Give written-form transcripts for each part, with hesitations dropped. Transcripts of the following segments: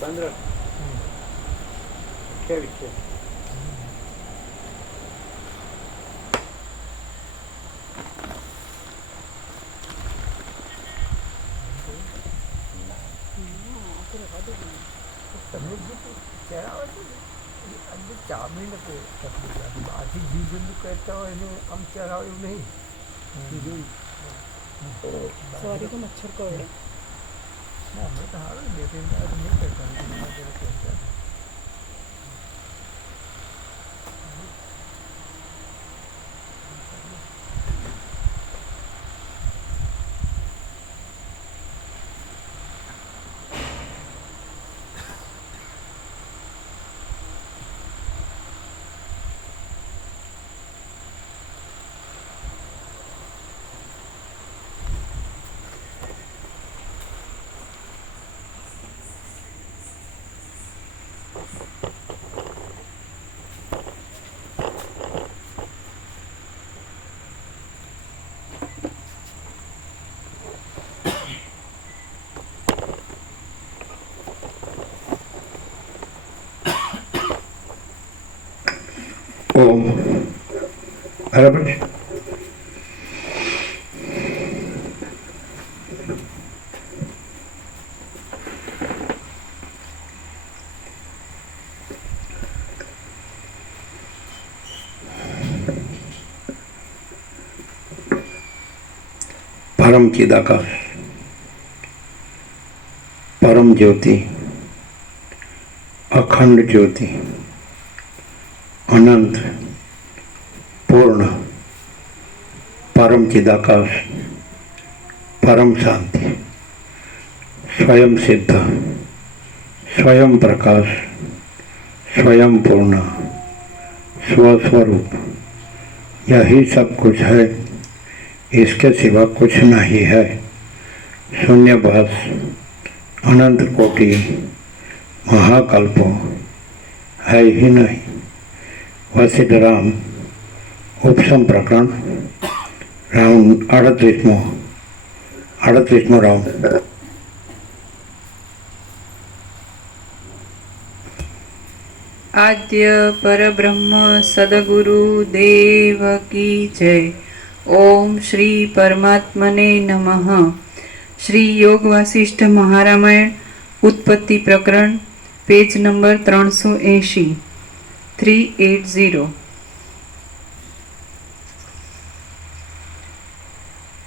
15 કેવી છે? ચામડી ને તકલીફ લાગી, બહારથી જીવજંતુ કહેતા હોય એને આમ ચરાવે એવું નહીં. સવારે તો મચ્છર કરડે. ના અમે તો સારું 2-3 દાડા નહીં કરતા. ઓમ બરાબર છે. परम चिदाकाश, परम ज्योति, अखंड ज्योति, अनंत पूर्ण परम चिदाकाश, परम शांति, स्वयं सिद्ध, स्वयं प्रकाश, स्वयं पूर्ण, स्वस्वरूप, यही सब कुछ है, इसके सिवा कुछ नहीं है। शून्यभास, अनंत कोटि, महाकल्प है ही नहीं। वशिष्ठ राम उपसम प्रकरण राउंड 38मो राउंड। आद्य परब्रह्म सद्गुरु देव की जय। ओम श्री परमात्मने नमः। श्री योग वासिष्ठ महारामायण उत्पत्ति प्रकरण पेज नंबर 380 380।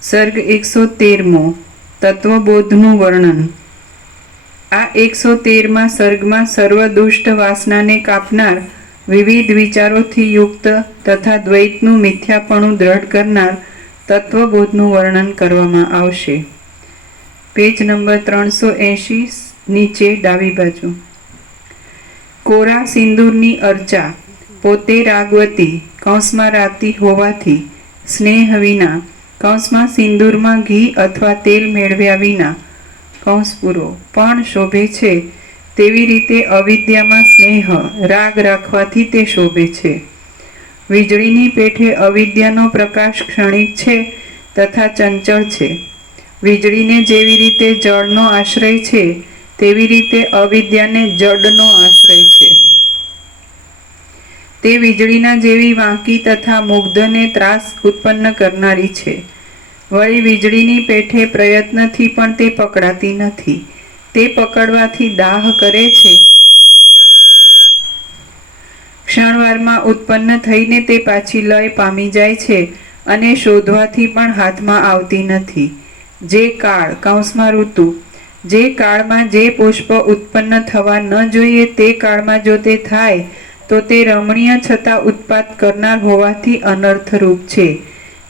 सर्ग 113मो तत्वबोधનું વર્ણન। આ 113મા સર્ગમાં સર્વ દુષ્ટ વાસનાને કાપનાર, વિવિધ વિચારોથી યુક્ત તથા દ્વૈતનું મિથ્યાપણું દ્રઢ કરનાર તત્વબોધનું વર્ણન કરવામાં આવશે। પેજ નંબર 380 નીચે ડાબી બાજુ। કોરા સિંદૂરની અર્ચા પોતે રાગવતી કૌંસમાં રાતી હોવાથી સ્નેહ વિના કૌંસમાં સિંદૂરમાં ઘી અથવા તેલ મેળવ્યા વિના કૌંસ પૂરો પણ શોભે છે, તેવી રીતે અવિદ્યામાં સ્નેહ રાગ રાખવાથી તે શોભે છે। વીજળીની પેઠે અવિદ્યાનો પ્રકાશ ક્ષણિક છે તથા ચંચળ છે। વીજળીને જેવી રીતે જળનો આશ્રય છે, તેવી રીતે અવિદ્યાને જડનો આશ્રય છે। તે વીજળીના જેવી વાંકી તથા મુગ્ધને ત્રાસ ઉત્પન્ન કરનારી છે। વળી વીજળીની પેઠે પ્રયત્નથી પણ તે પકડાતી નથી, તે પકડવાથી દાહ કરે છે। ક્ષણવારમાં ઉત્પન્ન થઈને તે પાછી લય પામી જાય છે અને શોધવાથી પણ હાથમાં આવતી નથી। જે કાળ કૌંસમાં ઋતુ, જે કાળમાં જે પુષ્પ ઉત્પન્ન થવા ન જોઈએ તે કાળમાં જો તે થાય તો તે રમણીય છતાં ઉત્પાત કરનાર હોવાથી અનર્થરૂપ છે.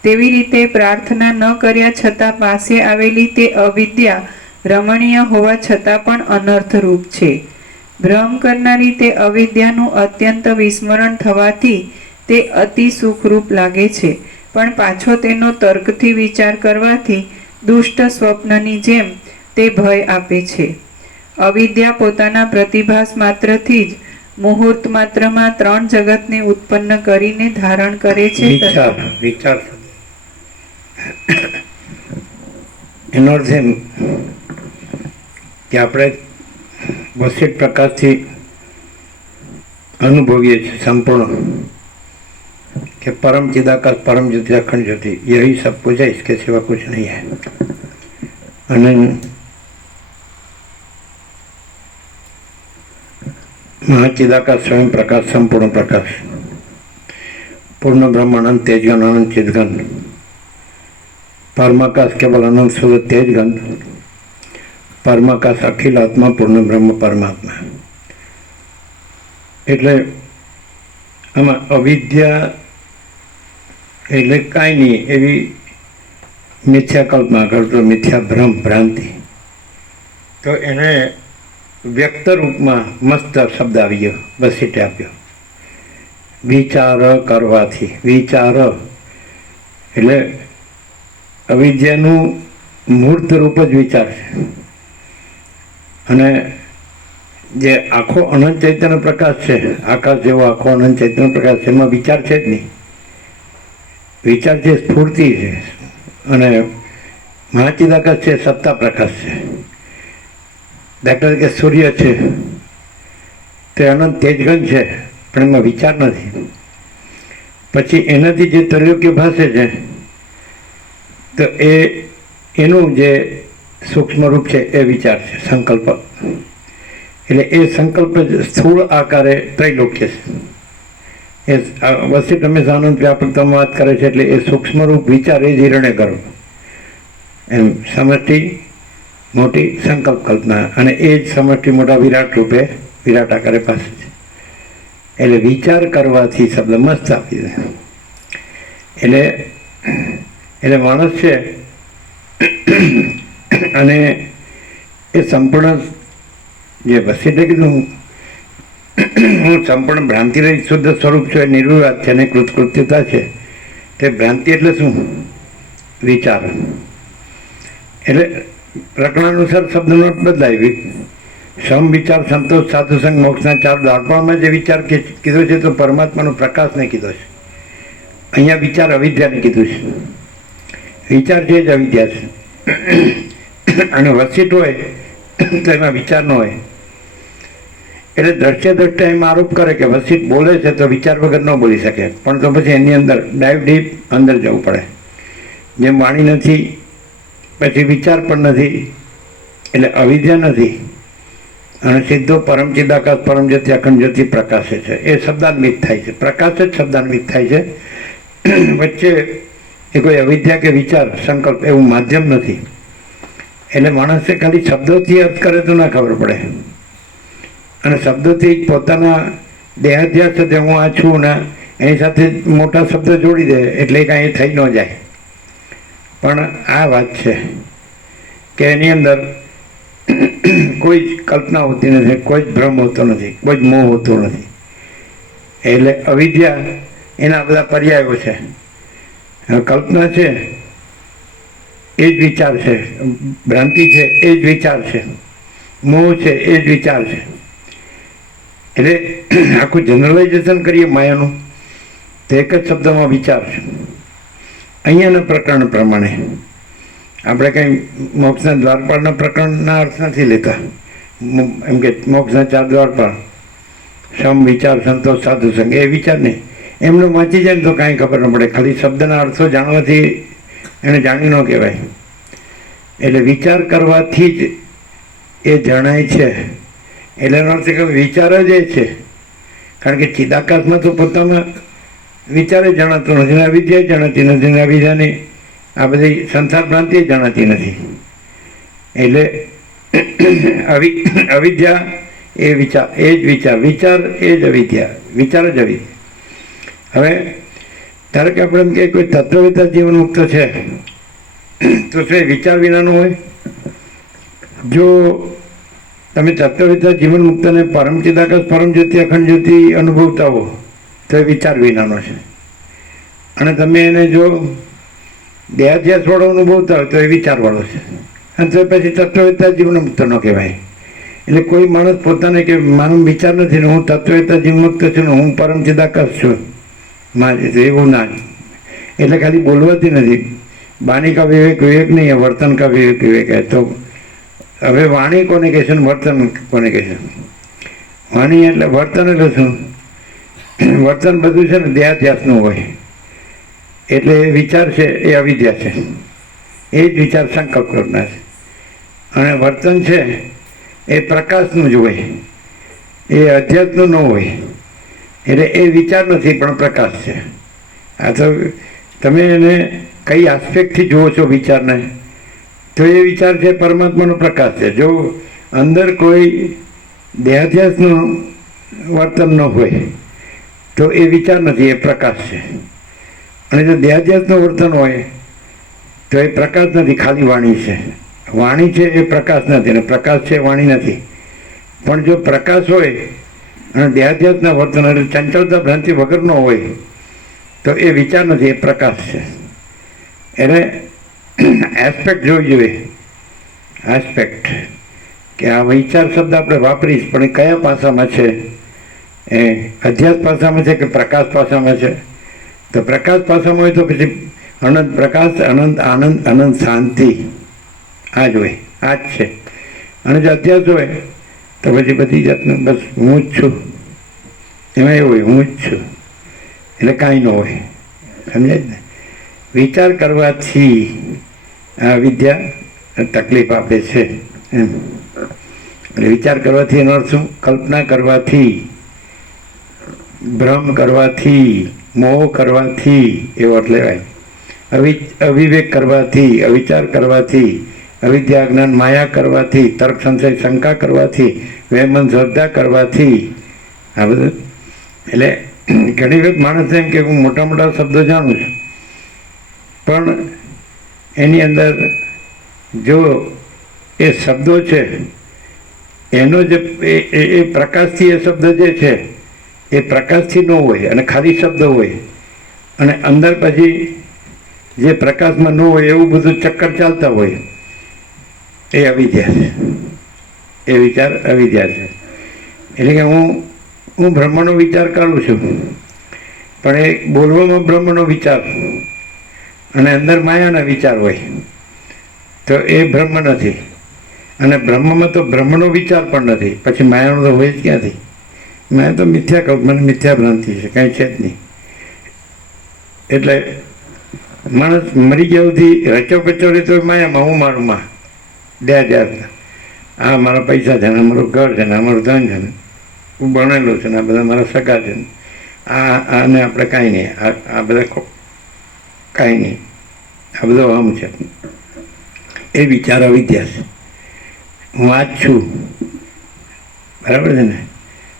તેવી રીતે પ્રાર્થના ન કર્યા છતાં પાસે આવેલી તે અવિદ્યા રમણીય હોવા છતાં પણ અનર્થરૂપ છે. ભ્રમ કરનારી તે અવિદ્યાનું અત્યંત વિસ્મરણ થવાથી તે અતિ સુખરૂપ લાગે છે, પણ પાછો તેનો તર્કથી વિચાર કરવાથી દુષ્ટ સ્વપ્નની જેમ તે ભય આપે છે. અવિદ્યા પોતાના પ્રતિભાસ માત્રથી જ મુહૂર્ત માત્રમાં 3 જગતને ઉત્પન્ન કરીને ધારણ કરે છે. વિચાર એનો અર્થ એમ કે આપણે વસિત પ્રકાશથી અનુભવીએ છીએ સંપૂર્ણ कि परम चिदाकाश परम ज्योति अखंड ज्योति यही सब कुछ है, इसके सिवा कुछ नहीं है. महाचिदाकाश स्वयं प्रकाश संपूर्ण प्रकाश पूर्ण ब्रह्म अनंत तेजगन अनंत चिदगन परमाकाश केवल अनंत शुद्ध तेजगन परमाकाश अखिल आत्मा पूर्ण ब्रह्म परमात्मा. એટલે આમાં અવિદ્યા એટલે કાંઈ નહીં એવી મિથ્યા કલ્પના કરતો મિથ્યા ભ્રમ ભ્રાંતિ. તો એને વ્યક્ત રૂપમાં મસ્ત શબ્દ આવી ગયો, બસીટે આપ્યો. વિચાર કરવાથી, વિચાર એટલે અવિદ્યાનું મૂર્ત રૂપ જ વિચાર છે. અને જે આખો અનંત ચૈતન્ય પ્રકાશ છે, આકાશ જેવો આખો અનંત ચૈતન્ય પ્રકાશ છે, એમાં વિચાર છે જ નહીં. વિચાર છે સ્ફૂર્તિ છે, અને મહાચિદાકાશ છે સત્તા પ્રકાશ છે. દાખલા તરીકે સૂર્ય છે તે અનંત તેજગન છે, પણ એમાં વિચાર નથી. પછી એનાથી જે તૈલોક્ય ભાસે છે તો એનું જે સૂક્ષ્મ રૂપ છે એ વિચાર છે, સંકલ્પ. એટલે એ સંકલ્પ સ્થૂળ આકારે ત્રૈલોક્ય છે. એ વસિત રમેશ આનંદ વ્યાપકતામાં વાત કરે છે. એટલે એ સૂક્ષ્મ રૂપ વિચાર એ જ હિરણ્ય ગર્ભ, એમ સમષ્ટિ મોટી સંકલ્પ કલ્પના, અને એ જ સમષ્ટિ મોટા વિરાટ રૂપે વિરાટ આકારે પાસે છે. એટલે વિચાર કરવાથી શબ્દ મસ્ત આપી દે. એટલે માણસ છે અને એ સંપૂર્ણ જે વસીટે કીધું હું સંપૂર્ણ ભ્રાંતિ રહિત શુદ્ધ સ્વરૂપ છે, નિર્વિવાદ છે અને કૃતકૃત્યતા છે. તે ભ્રાંતિ એટલે શું? વિચાર. એટલે પ્રકરણાનુસાર શબ્દનો અર્થ બદલાય. સમ વિચાર સંતોષ સાધુસંગ મોક્ષના 4 દ્વારપાળમાં જે વિચાર કીધો છે તો પરમાત્માનો પ્રકાશને કીધો છે. અહીંયા વિચાર અવિદ્યાને કીધું છે. વિચાર છે જ અવિદ્યા છે. અને વસિત હોય તો એમાં વિચાર ન હોય. એટલે દ્રશ્ય દ્રષ્ટા એમ આરોપ કરે કે વસિત બોલે છે તો વિચાર વગર ન બોલી શકે, પણ તો પછી એની અંદર ડાઈવ ડીપ અંદર જવું પડે. જેમ વાણી નથી પછી વિચાર પણ નથી, એટલે અવિદ્યા નથી. અને સીધો પરમ ચિદાકાશ પરમ જ્યોતિ અખંડ જ્યોતિ પ્રકાશે છે. એ શબ્દાન્વિત થાય છે, પ્રકાશ જ શબ્દાન્વિત થાય છે. વચ્ચે એ કોઈ અવિદ્યા કે વિચાર સંકલ્પ એવું માધ્યમ નથી. એટલે માણસે ખાલી શબ્દોથી અર્થ કરે તો ના ખબર પડે, અને શબ્દોથી પોતાના દેહાધ્યાસ સાથે હું આ છું ને એની સાથે મોટા શબ્દ જોડી દે એટલે કાંઈ થઈ ન જાય. પણ આ વાત છે કે એની અંદર કોઈ જ કલ્પના હોતી નથી, કોઈ જ ભ્રમ હોતો નથી, કોઈ જ મોહ હોતો નથી. એટલે અવિદ્યા એના બધા પર્યાયો છે. કલ્પના છે એ જ વિચાર છે, ભ્રાંતિ છે એ જ વિચાર છે, મોહ છે એ જ વિચાર છે. એટલે આખું જનરલાઇઝેશન કરીએ માયાનું તો એક જ શબ્દમાં વિચાર છે. અહીંયાના પ્રકરણ પ્રમાણે આપણે કંઈ મોક્ષના દ્વારપાળના પ્રકરણના અર્થ નથી લેતા. એમ કે મોક્ષના 4 દ્વારપાળ સમ વિચાર સંતોષ સાધુસંગ એ વિચાર નહીં. એમનો વાંચી જાય ને તો કાંઈ ખબર ન પડે. ખાલી શબ્દના અર્થો જાણવાથી એને જાણી ન કહેવાય. એટલે વિચાર કરવાથી જ એ જણાય છે. એટલે એનો અર્થ કે વિચાર જ એ છે. કારણ કે ચિદાકાશમાં તો પોતામાં વિચાર જ જણાતો નથી ને અવિદ્યા જણાતી નથી ને અવિદ્યાની આ બધી સંસાર ભ્રાંતિ જણાતી નથી. એટલે અવિદ્યા એ વિચાર, એ જ વિચાર, વિચાર એ જ અવિદ્યા, વિચાર જ અવિદ્યા. હવે ધારો કે આપણે એમ કે કોઈ તત્વવેતા જીવન મુક્ત છે તો શું એ વિચાર વિનાનું હોય? જો તમે તત્વવેતા જીવન મુક્તને પરમ ચિદાકાશ પરમ જ્યોતિ અખંડ જ્યોતિ અનુભવતા હો તો એ વિચાર વિનાનો છે. અને તમે એને જો દેહાધ્યાસવાળો અનુભવતા હોય તો એ વિચારવાળો છે. અને તો પછી તત્વવેતા જીવન મુક્ત ન કહેવાય. એટલે કોઈ માણસ પોતાને કે મારો વિચાર નથી ને હું તત્વવેતા જીવન મુક્ત છું ને હું પરમ ચિદાકાશ છું, એવું ના. એટલે ખાલી બોલવાથી નથી. વાણી કા વિવેક વિવેક નહીં, વર્તન કા વિવેક વિવેક હે. તો હવે વાણી કોને કહે છે ને વર્તન કોને કહે છે? વાણી એટલે વર્તન એટલે શું? વર્તન બધું છે ને દેહાધ્યાસનું હોય. એટલે એ વિચાર છે એ અવિદ્યા છે, એ જ વિચાર સંકલ્પ કરનાર છે. અને વર્તન છે એ પ્રકાશનું જ હોય, એ અધ્યાત્મનું ન હોય. એટલે એ વિચાર નથી પણ પ્રકાશ છે. આ તો તમે એને કઈ આસ્પેક્ટથી જુઓ છો વિચારને, તો એ વિચાર છે પરમાત્માનો પ્રકાશ છે. જો અંદર કોઈ દેહાધ્યાસનું વર્તન ન હોય તો એ વિચાર નથી, એ પ્રકાશ છે. અને જો દેહાધ્યાસનું વર્તન હોય તો એ પ્રકાશ નથી, ખાલી વાણી છે. વાણી છે એ પ્રકાશ નથી અને પ્રકાશ છે વાણી નથી. પણ જો પ્રકાશ હોય અને દેહાધ્યાસના વર્તન એટલે ચંચળતા ભ્રાંતિ વગરનો હોય તો એ વિચાર નથી, એ પ્રકાશ છે. એટલે એસ્પેક્ટ જોવી જોઈએ. એસ્પેક્ટ કે આ વિચાર શબ્દ આપણે વાપરીશ પણ એ કયા પાસામાં છે? એ અધ્યાસ પાસામાં છે કે પ્રકાશ પાસામાં છે? તો પ્રકાશ પાસામાં હોય તો પછી અનંત પ્રકાશ, અનંત આનંદ, અનંત શાંતિ, આ જ હોય, આ જ છે. અને જો અધ્યાસ હોય તો પછી બધી જાતનું બસ હું જ છું, એમાં એવું હોય હું જ છું, એટલે કાંઈ ન હોય. સમજાય જ ને? વિચાર કરવાથી આ વિદ્યા તકલીફ આપે છે એમ. એટલે વિચાર કરવાથી એનો અર્થ શું? કલ્પના કરવાથી, ભ્રમ કરવાથી, મોહ કરવાથી એવો અર્થ લેવાય. અવિવેક કરવાથી, અવિચાર કરવાથી, અવિદ્યા જ્ઞાન માયા કરવાથી, તર્ક સંશય શંકા કરવાથી, વહેમન શ્રદ્ધા કરવાથી, આ બધું. એટલે ઘણી વખત માણસ એમ કે હું મોટા મોટા શબ્દો જાણું છું પણ એની અંદર જો એ શબ્દો છે એનો જે એ પ્રકાશથી એ શબ્દ જે છે એ પ્રકાશથી ન હોય અને ખાલી શબ્દ હોય અને અંદર પછી જે પ્રકાશમાં ન હોય એવું બધું ચક્કર ચાલતા હોય, એ અવિદ્યા છે, એ વિચાર અવિદ્યા છે. એટલે કે હું બ્રહ્મનો વિચાર કરું છું પણ એ બોલવામાં બ્રહ્મનો વિચાર અને અંદર માયાના વિચાર હોય તો એ બ્રહ્મ નથી. અને બ્રહ્મમાં તો બ્રહ્મનો વિચાર પણ નથી, પછી માયાનો તો હોય જ ક્યાંથી? માયા તો મિથ્યા કલ્પના, મિથ્યા ભ્રાંતિ છે, કાંઈ છે જ નહીં. એટલે માણસ મરી ગયા સુધી રચો પચો રહેતો માયામાં, હું મારું માં દેહાધ્યાસ. આ મારા પૈસા છે ને, અમારું ઘર છે ને, અમારું ધન છે ને, હું ભણેલો છે ને, આ બધા મારા સગા છે ને, આને આપણે કાંઈ નહીં, આ બધા કાંઈ નહીં, આ બધો આમ છે. એ વિચાર અવિદ્યા છે. હું આ જ છું, બરાબર છે ને?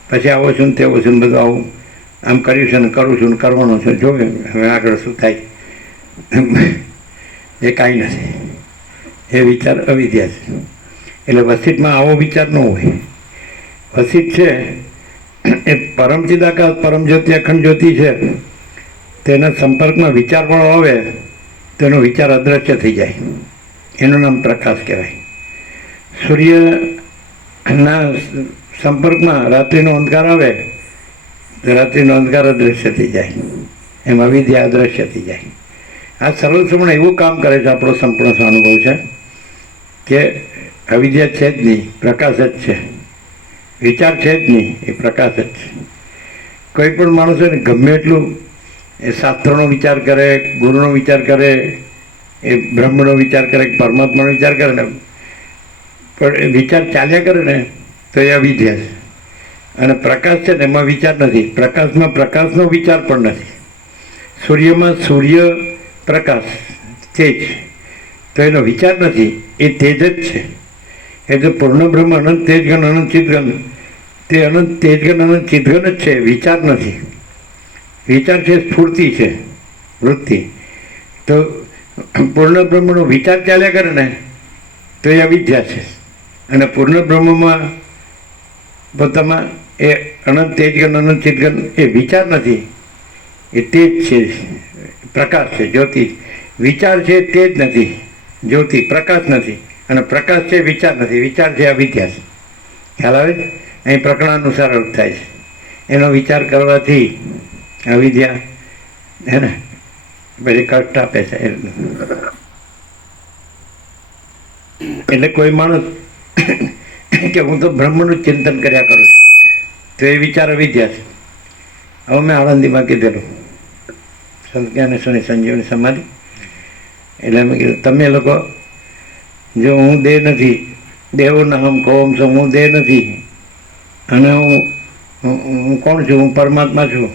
પછી આવો છું ને તેવો છું ને બધું આવું આમ કર્યું છે ને કરું છું ને કરવાનો છે, જોવે હવે આગળ શું થાય. એ કાંઈ નથી, એ વિચાર અવિદ્યા છે. એટલે વસિષ્ઠમાં આવો વિચાર ન હોય. વસિષ્ઠ છે એ પરમ ચિદાકાશ પરમ જ્યોતિ અખંડ જ્યોતિ છે, તેના સંપર્કમાં વિચારવાળો આવે તેનો વિચાર અદ્રશ્ય થઈ જાય, એનું નામ પ્રકાશ કહેવાય. સૂર્યના સંપર્કમાં રાત્રિનો અંધકાર આવે તો રાત્રિનો અંધકાર અદ્રશ્ય થઈ જાય, એમ અવિદ્યા અદ્રશ્ય થઈ જાય. આ સરળ શ્રવણ એવું કામ કરે છે, આપણો સંપૂર્ણ અનુભવ છે કે અવિદ્યા છે જ નહીં, પ્રકાશ જ છે. વિચાર છે જ નહીં, એ પ્રકાશ જ છે. કોઈ પણ માણસ એને ગમે એટલું એ શાસ્ત્રનો વિચાર કરે, ગુરુનો વિચાર કરે, એ બ્રહ્મનો વિચાર કરે, પરમાત્માનો વિચાર કરે ને, પણ એ વિચાર ચાલ્યા કરે ને તો એ અવિદ્યા છે. અને પ્રકાશ છે ને એમાં વિચાર નથી, પ્રકાશમાં પ્રકાશનો વિચાર પણ નથી. સૂર્યમાં સૂર્ય પ્રકાશ તેજ, તો એનો વિચાર નથી, એ તેજ જ છે. એટલે પૂર્ણ બ્રહ્મ અનંત તેજગન અનંત ચિતગન, તે અનંત તેજગન અનંત ચિતગન જ છે, વિચાર નથી. વિચાર છે સ્ફૂર્તિ છે, વૃત્તિ. તો પૂર્ણ બ્રહ્મનો વિચાર ચાલ્યા કરે ને તો એ અવિદ્યા છે. અને પૂર્ણ બ્રહ્મમાં પોતામાં એ અનંત તેજગન અનંત ચિતગન એ વિચાર નથી, એ તેજ છે, પ્રકાશ છે, જ્યોતિ. વિચાર છે તેજ નથી, જ્યોતિ પ્રકાશ નથી. અને પ્રકાશ છે વિચાર નથી, વિચાર છે અવિદ્યા છે. ખ્યાલ આવે? અહીં પ્રકરણાનુસાર અર્થ થાય છે. એનો વિચાર કરવાથી અવિદ્યા હે ને પછી કષ્ટ આપે છે. એટલે કોઈ માણસ કે હું તો બ્રહ્મનું ચિંતન કર્યા કરું છું, તો એ વિચાર અવિદ્યા છે. હવે મેં આળંદીમાં કીધેલું સંત જ્ઞાનેશ્વરની સંજીવની સમાધિ, એટલે મેં કીધું તમે લોકો જો હું દેહ નથી, દેવો ના હમ કહો છો, હું દેહ નથી અને હું કોણ છું, હું પરમાત્મા છું,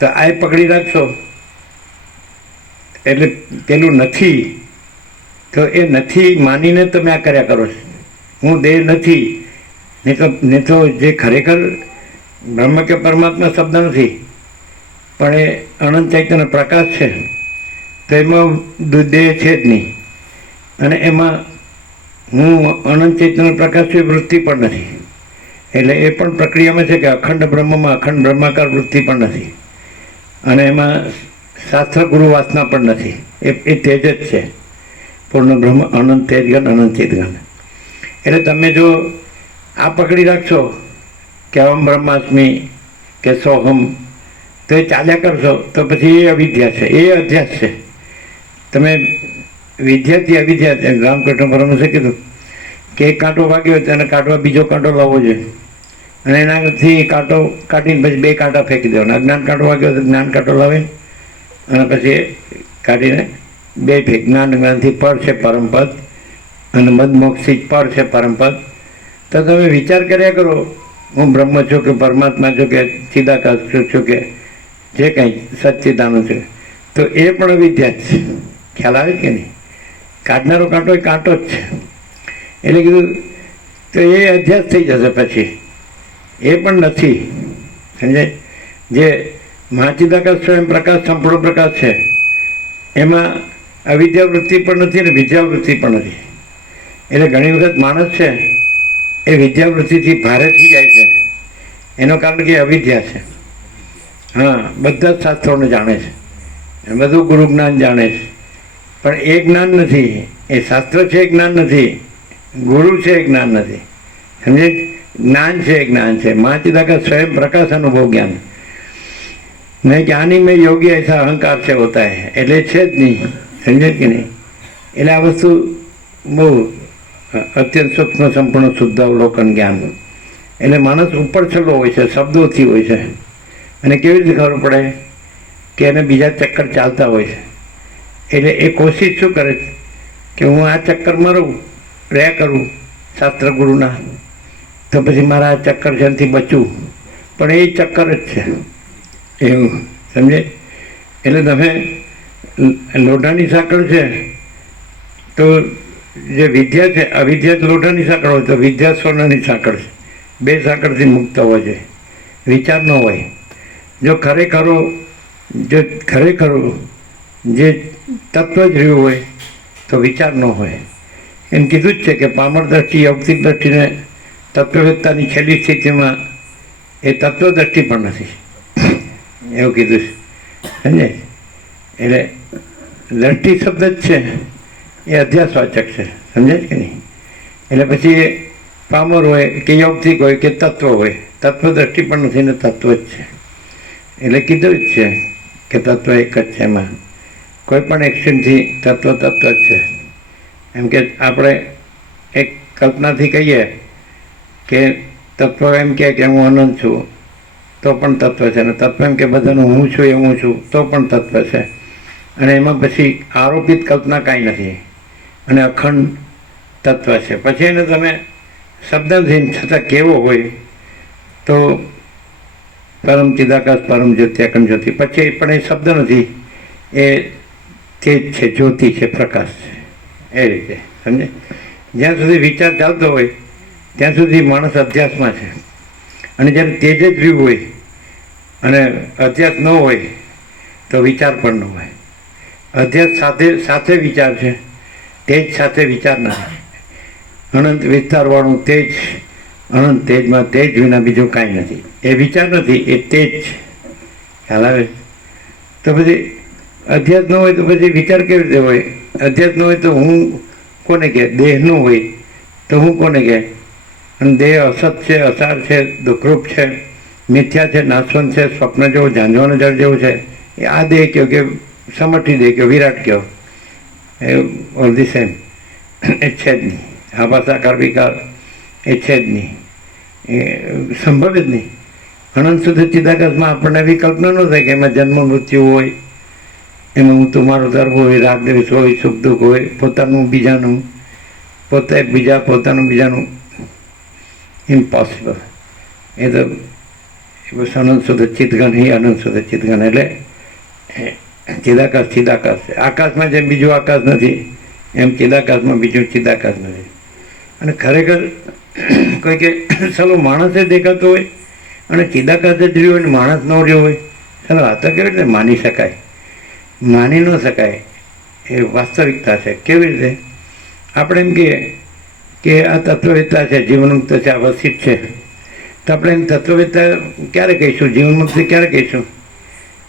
તો આ પકડી રાખશો એટલે પેલું નથી, તો એ નથી માનીને તમે આ કર્યા કરો છો. હું દેહ નથી, નહીં તો જે ખરેખર બ્રહ્મ કે પરમાત્મા શબ્દ નથી, પણ એ અનંત ચૈતન્ય પ્રકાશ છે, તો એમાં દેહ છે જ નહીં. અને એમાં હું અનંત ચૈતન્ય પ્રકાશ છે, વૃત્તિ પણ નથી. એટલે એ પણ પ્રક્રિયામાં છે કે અખંડ બ્રહ્મમાં અખંડ બ્રહ્માકાર વૃત્તિ પણ નથી. અને એમાં શાસ્ત્ર ગુરુ વાસના પણ નથી. એ તેજ જ છે, પૂર્ણ બ્રહ્મ અનંત તેજગન અનંત ચિતગન. એટલે તમે જો આ પકડી રાખશો કે અહમ બ્રહ્માસ્મિ કે સોહમ, તો એ ચાલ્યા કરશો તો પછી એ અવિદ્યા છે, એ અધ્યાસ છે. તમે વિદ્યાર્થી અવિદ્યા, રામકૃષ્ણ પરમહંસે કીધું કે એક કાંટો વાગ્યો હોય તેને કાઢવા બીજો કાંટો લાવવો જોઈએ, અને એનાથી કાંટો કાઢીને પછી બે કાંટા ફેંકી દેવાના. અજ્ઞાન કાંટો વાગ્યો તો જ્ઞાન કાંટો લાવીને અને પછી કાઢીને બે ફેંક. જ્ઞાનથી પર છે પરમપદ અને મદમોક્ષથી પર છે પરમપદ. તો તમે વિચાર કર્યા કરો હું બ્રહ્મ છું કે પરમાત્મા છું કે ચિદાકાશ છું કે જે કંઈ સચ્ચિદાનંદ છે, તો એ પણ અવિદ્યા જ છે. ખ્યાલ આવે કે નહીં? કાઢનારો કાંટો એ કાંટો જ છે. એટલે કીધું તો એ અધ્યાસ થઈ જશે. પછી એ પણ નથી, સમજાય? જે મહાચિદાકાશ સ્વયં પ્રકાશ સંપૂર્ણ પ્રકાશ છે, એમાં અવિદ્યાવૃત્તિ પણ નથી અને વિદ્યાવૃત્તિ પણ નથી. એટલે ઘણી વખત માણસ છે એ વિદ્યાવૃત્તિથી ભારે થઈ જાય છે, એનું કારણ કે અવિદ્યા છે. હા, બધા જ શાસ્ત્રોને જાણે છે, બધું ગુરુ જ્ઞાન જાણે છે, પણ એ જ્ઞાન નથી. એ શાસ્ત્ર છે એ જ્ઞાન નથી, ગુરુ છે એ જ્ઞાન નથી. સમજે? જ્ઞાન છે એ જ્ઞાન છે, મહાચિદાકાશ સ્વયં પ્રકાશ અનુભવ જ્ઞાન. નહીં જ્ઞાની મેં યોગી ऐसा અહંકાર છે હોતા है, એટલે છે જ નહીં. સમજે કે નહીં? એટલે આ વસ્તુ બહુ અત્યંત સૂક્ષ્મ સંપૂર્ણ શુદ્ધ અવલોકન જ્ઞાન. એટલે માણસ ઉપર છલ્લો હોય છે, શબ્દોથી હોય છે. અને કેવી રીતે ખબર પડે કે એને બીજા ચક્કર ચાલતા હોય છે? એટલે એ કોશિશ શું કરે કે હું આ ચક્કર મારું રહ્યા કરું શાસ્ત્ર ગુરુના, તો પછી મારા આ ચક્કર છે એનાથી બચવું. પણ એ ચક્કર જ છે એવું, સમજે? એટલે તમે લોઢાની સાંકળ છે, તો જે વિદ્યા છે અવિદ્યા જ લોઢાની સાંકળ હોય, તો વિદ્યા સોનાની સાંકળ છે. બે સાંકળથી મુક્ત હોવા જોઈએ, વિચાર ન હોય. જો ખરેખરો જે તત્વ જ રહ્યું હોય તો વિચાર ન હોય. એમ કીધું જ છે કે પામર દ્રષ્ટિ ઔક્તિક દ્રષ્ટિને તત્વવેત્તાની છેલ્લી સ્થિતિમાં એ તત્વદ્રષ્ટિ પણ નથી, એવું કીધું છે. સમજે? એટલે દ્રષ્ટિ શબ્દ જ છે એ અધ્યાસવાચક છે. સમજે કે નહીં? એટલે પછી એ પામર હોય કે યૌક્તિક હોય કે તત્વ હોય, તત્વદ્રષ્ટિ પણ નથી ને તત્વ જ છે. એટલે કીધું જ છે કે તત્વ એક જ છે. એમાં કોઈ પણ એક્શનથી તત્વ જ છે. એમ કે આપણે એક કલ્પનાથી કહીએ કે તત્વ એમ કહે કે હું અનંત છું તો પણ તત્વ છે, અને તત્વ એમ કે બધાનું હું છું એ હું છું તો પણ તત્વ છે. અને એમાં પછી આરોપિત કલ્પના કાંઈ નથી અને અખંડ તત્વ છે. પછી એને તમે શબ્દથી છતાં કેવો હોય તો પરમ ચિદાકાશ પરમ જ્યોતિ અખંડ જ્યોતિ, પછી પણ એ શબ્દ નથી, એ તેજ છે, જ્યોતિ છે, પ્રકાશ છે. એ રીતે સમજે. જ્યાં સુધી વિચાર ચાલતો હોય ત્યાં સુધી માણસ અધ્યાસમાં છે, અને જ્યારે તેજ જ રહ્યું હોય અને અધ્યાસ ન હોય તો વિચાર પણ ન હોય. અધ્યાસ સાથે સાથે વિચાર છે, તેજ સાથે વિચાર નથી. અનંત વિસ્તારવાળું તેજ, અનંત તેજમાં તેજ વિના બીજું કાંઈ નથી. એ વિચાર નથી, એ તેજ છે. ખ્યાલ આવે? તો પછી અધ્યાસ ન હોય તો પછી વિચાર કેવી રીતે હોય? અધ્યાસ ન હોય તો હું કોને કહે? દેહનું હોય તો હું કોને કહે? અને દેહ અસત છે, અસાર છે, દુઃખરૂપ છે, મિથ્યા છે, નાશવંત છે, સ્વપ્ન જેવું, ઝાંઝવાના જળ જેવું છે. એ આ દેહ કહો કે સમઠી દેહ કહો, વિરાટ કહો, એ ઓલ ધી સેમ. એ છે જ નહીં. આભાસાકાર વિકાર એ છે જ નહીં, એ સંભવ જ નહીં. અનંત સુધી ચિદાકાશમાં આપણને એવી કલ્પના ન થાય કે એમાં જન્મ મૃત્યુ હોય, એમાં હું તો મારો તરફ હોય, રાગ દ્વેષ હોય, સુખ દુઃખ હોય, પોતાનું બીજાનું, પોતે બીજા પોતાનું બીજાનું. ઇમ્પોસિબલ. એ તો બસ અનંત સુધી ચિદગન, એ અનંત સુધી ચિદગન. એટલે ચિદાકાશ ચિદાકાશ છે. આકાશમાં જેમ બીજું આકાશ નથી એમ ચિદાકાશમાં બીજું ચિદાકાશ નથી. અને ખરેખર કોઈ કે ચાલો માણસ જ દેખાતો હોય અને ચિદાકાશ જ રહ્યો હોય ને માણસ ન રહ્યો હોય, ચાલો આ તો કેવી રીતે માની શકાય? માની ન શકાય. એ વાસ્તવિકતા છે. કેવી રીતે? આપણે એમ કહીએ કે આ તત્વવેત્તા છે, જીવનમુક્ત છે, આ વસિત છે, તો આપણે એમ તત્વવેત્તા ક્યારે કહીશું? જીવનમુક્ત ક્યારે કહીશું?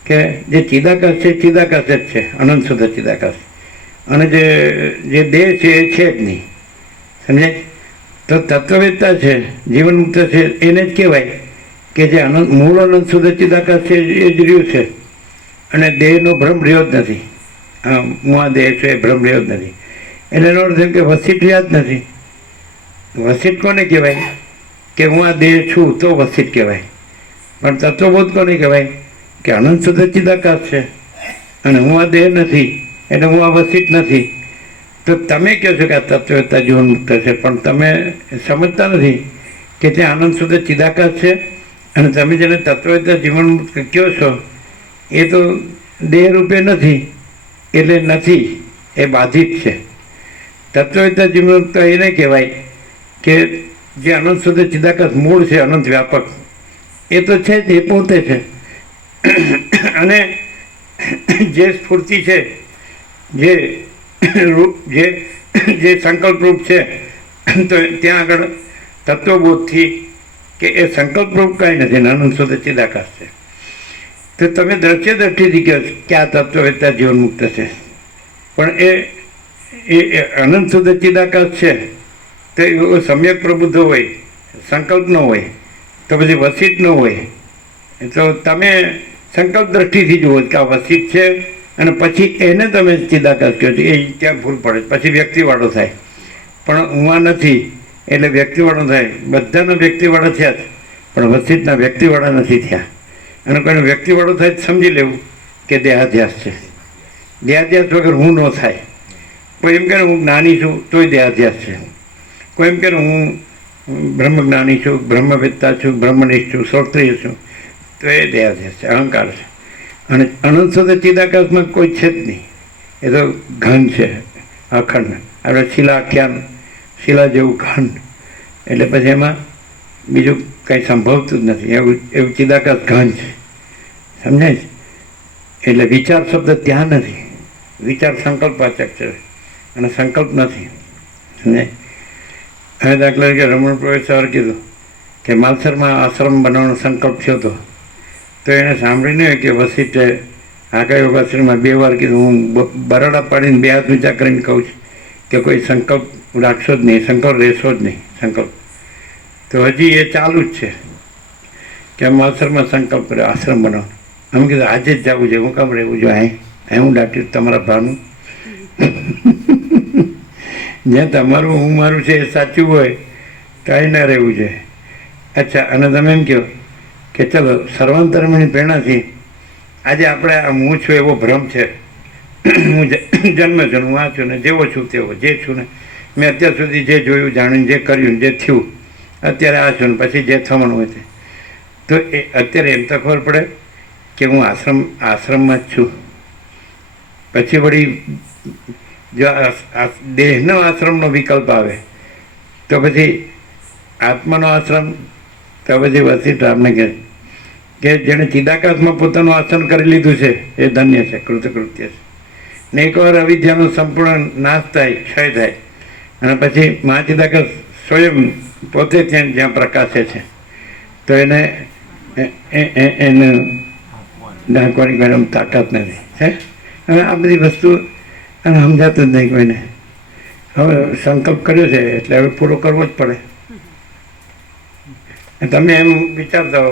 કે જે ચિદાકાશ છે ચિદાકાશ જ છે, અનંત શુદ્ધ ચિદાકાશ. અને જે દેહ છે એ છે જ નહીં. સમજાય? તો તત્વવેત્તા છે, જીવનમુક્ત છે, એને જ કહેવાય કે જે અનંત મૂળ અનંત શુદ્ધ ચિદાકાશ છે એ જ રહ્યું છે, અને દેહનો ભ્રમ રહ્યો જ નથી. હું આ દેહ છે એ ભ્રમ રહ્યો જ નથી. એટલે એનો અર્થ એમ કે વસિત રહ્યા જ નથી. વસિત કોને કહેવાય? કે હું આ દેહ છું તો વસિત કહેવાય. પણ તત્વબોધ કોને કહેવાય? કે અનંત શુદ્ધ ચિદાકાશ છે અને હું આ દેહ નથી, એટલે હું આ વસિત નથી. તો તમે કહો છો કે આ તત્વવેત્તા જીવનમુક્ત છે, પણ તમે સમજતા નથી કે ત્યાં આનંદ શુદ્ધ ચિદાકાશ છે, અને તમે જેને તત્વવેત્તા જીવનમુક્ત કહો છો એ તો દેહ રૂપે નથી, એટલે નથી, એ બાધિત છે. તત્વવેત્તા જીવનમુક્ત એને કહેવાય કે જે અનંત શુદ્ધ ચિદાકાશ મૂળ છે, અનંત વ્યાપક, એ તો છે જ, એ પોતે છે. અને જે સ્ફૂર્તિ છે, જે રૂપ, જે સંકલ્પરૂપ છે, તો ત્યાં આગળ તત્વબોધથી કે એ સંકલ્પરૂપ કાંઈ નથી, અનંત શુદ્ધ ચિદાકાશ છે. તો તમે દ્રષ્ટિથી કહો કે આ તત્વવેત્તા જીવનમુક્ત છે, પણ એ અનંત શુદ્ધ ચિદાકાશ છે તો એવો સમ્યક પ્રબુદ્ધ હોય, સંકલ્પ ન હોય, તો પછી વસિત ન હોય. તો તમે સંકલ્પ દ્રષ્ટિથી જુઓ કે આ વસિત છે, અને પછી એને તમે ચિદાકાશ કહો છો, એ ત્યાં ભૂલ પડે, પછી વ્યક્તિવાળો થાય. પણ હું આ નથી એટલે વ્યક્તિવાળો થાય. બધાના વ્યક્તિવાળા થયા જ, પણ વસિતના વ્યક્તિવાળા નથી થયા. અને કોઈને વ્યક્તિવાળો થાય સમજી લેવું કે દેહાધ્યાસ છે. દેહાધ્યાસ વગર હું ન થાય. કોઈ એમ કહે હું જ્ઞાની છું તોય દેહાધ્યાસ છે. કોઈ એમ કહે હું બ્રહ્મજ્ઞાની છું, બ્રહ્મવેત્તા છું, બ્રહ્મનિષ્ઠ છું, શ્રોત્રિય છું, તો એ દેહાધ્યાસ છે, અહંકાર છે. અને અનંત શુદ્ધ ચિદાકાશમાં કોઈ છે જ નહીં. એ તો ઘન છે, અખંડ. આપણે શિલા આખ્યાન, શિલા જેવું ઘન, એટલે પછી એમાં બીજું કંઈ સંભવતું જ નથી. એવું ચિદાકાશ ઘન છે. સમજાય છે? એટલે વિચાર શબ્દ ત્યાં નથી. વિચાર સંકલ્પવાચક છે અને સંકલ્પ નથી. સમજાય? હવે દાખલા તરીકે રમણ પ્રોફેસરે કીધું કે માલસરમાં આશ્રમ બનાવવાનો સંકલ્પ થયો હતો, તો એણે સાંભળીને કે વસિષ્ઠે આ કયો આશ્રમમાં 2 વાર કીધું, હું બરાડા પાડીને 2 હાથ ઊંચા કરીને કહું છું કે કોઈ સંકલ્પ રાખશો જ નહીં, સંકલ્પ રહેશો જ નહીં. સંકલ્પ તો હજી એ ચાલુ જ છે કે માલસરમાં સંકલ્પ કર્યો આશ્રમ બનાવવાનો. અમે કીધું આજે જ જવું છે. હું કામ રહેવું જોઈએ? અહીં હું દાટ્યું તમારા ભાનું. જ્યાં તમારું હું મારું છે એ સાચું હોય તો અહીં ના રહેવું જોઈએ. અચ્છા, અને તમે એમ કહો કે ચલો સર્વાંતરમની પ્રેરણાથી આજે આપણે આ હું છું એવો ભ્રમ છે. હું જન્મ છું, હું આ છું ને જેવો છું તેવો, જે છું ને મેં અત્યાર સુધી જે જોયું, જાણ્યું, જે કર્યું, જે થયું, અત્યારે આ છું ને પછી જે થવાનું હોય છે. તો એ અત્યારે એમ તો ખબર પડે કે હું આશ્રમમાં જ છું. પછી વળી જો દેહનો આશ્રમનો વિકલ્પ આવે તો પછી આત્માનો આશ્રમ, તો પછી વસિષ્ઠ આપણે કહે કે જેણે ચિદાકાશમાં પોતાનું આસન કરી લીધું છે એ ધન્ય છે, કૃતકૃત્ય છે. ને એકવાર અવિદ્યાનો સંપૂર્ણ નાશ થાય, ક્ષય થાય, અને પછી મહાચિદાકાશ સ્વયં પોતે જ્યાં પ્રકાશે છે, તો એને ઢાંકવાની કોઈ તાકાત નથી. હવે આ બધી વસ્તુ અને સમજાતું જ નહીં કોઈને. હવે સંકલ્પ કર્યો છે એટલે હવે પૂરો કરવો જ પડે. તમે એમ વિચારતા હો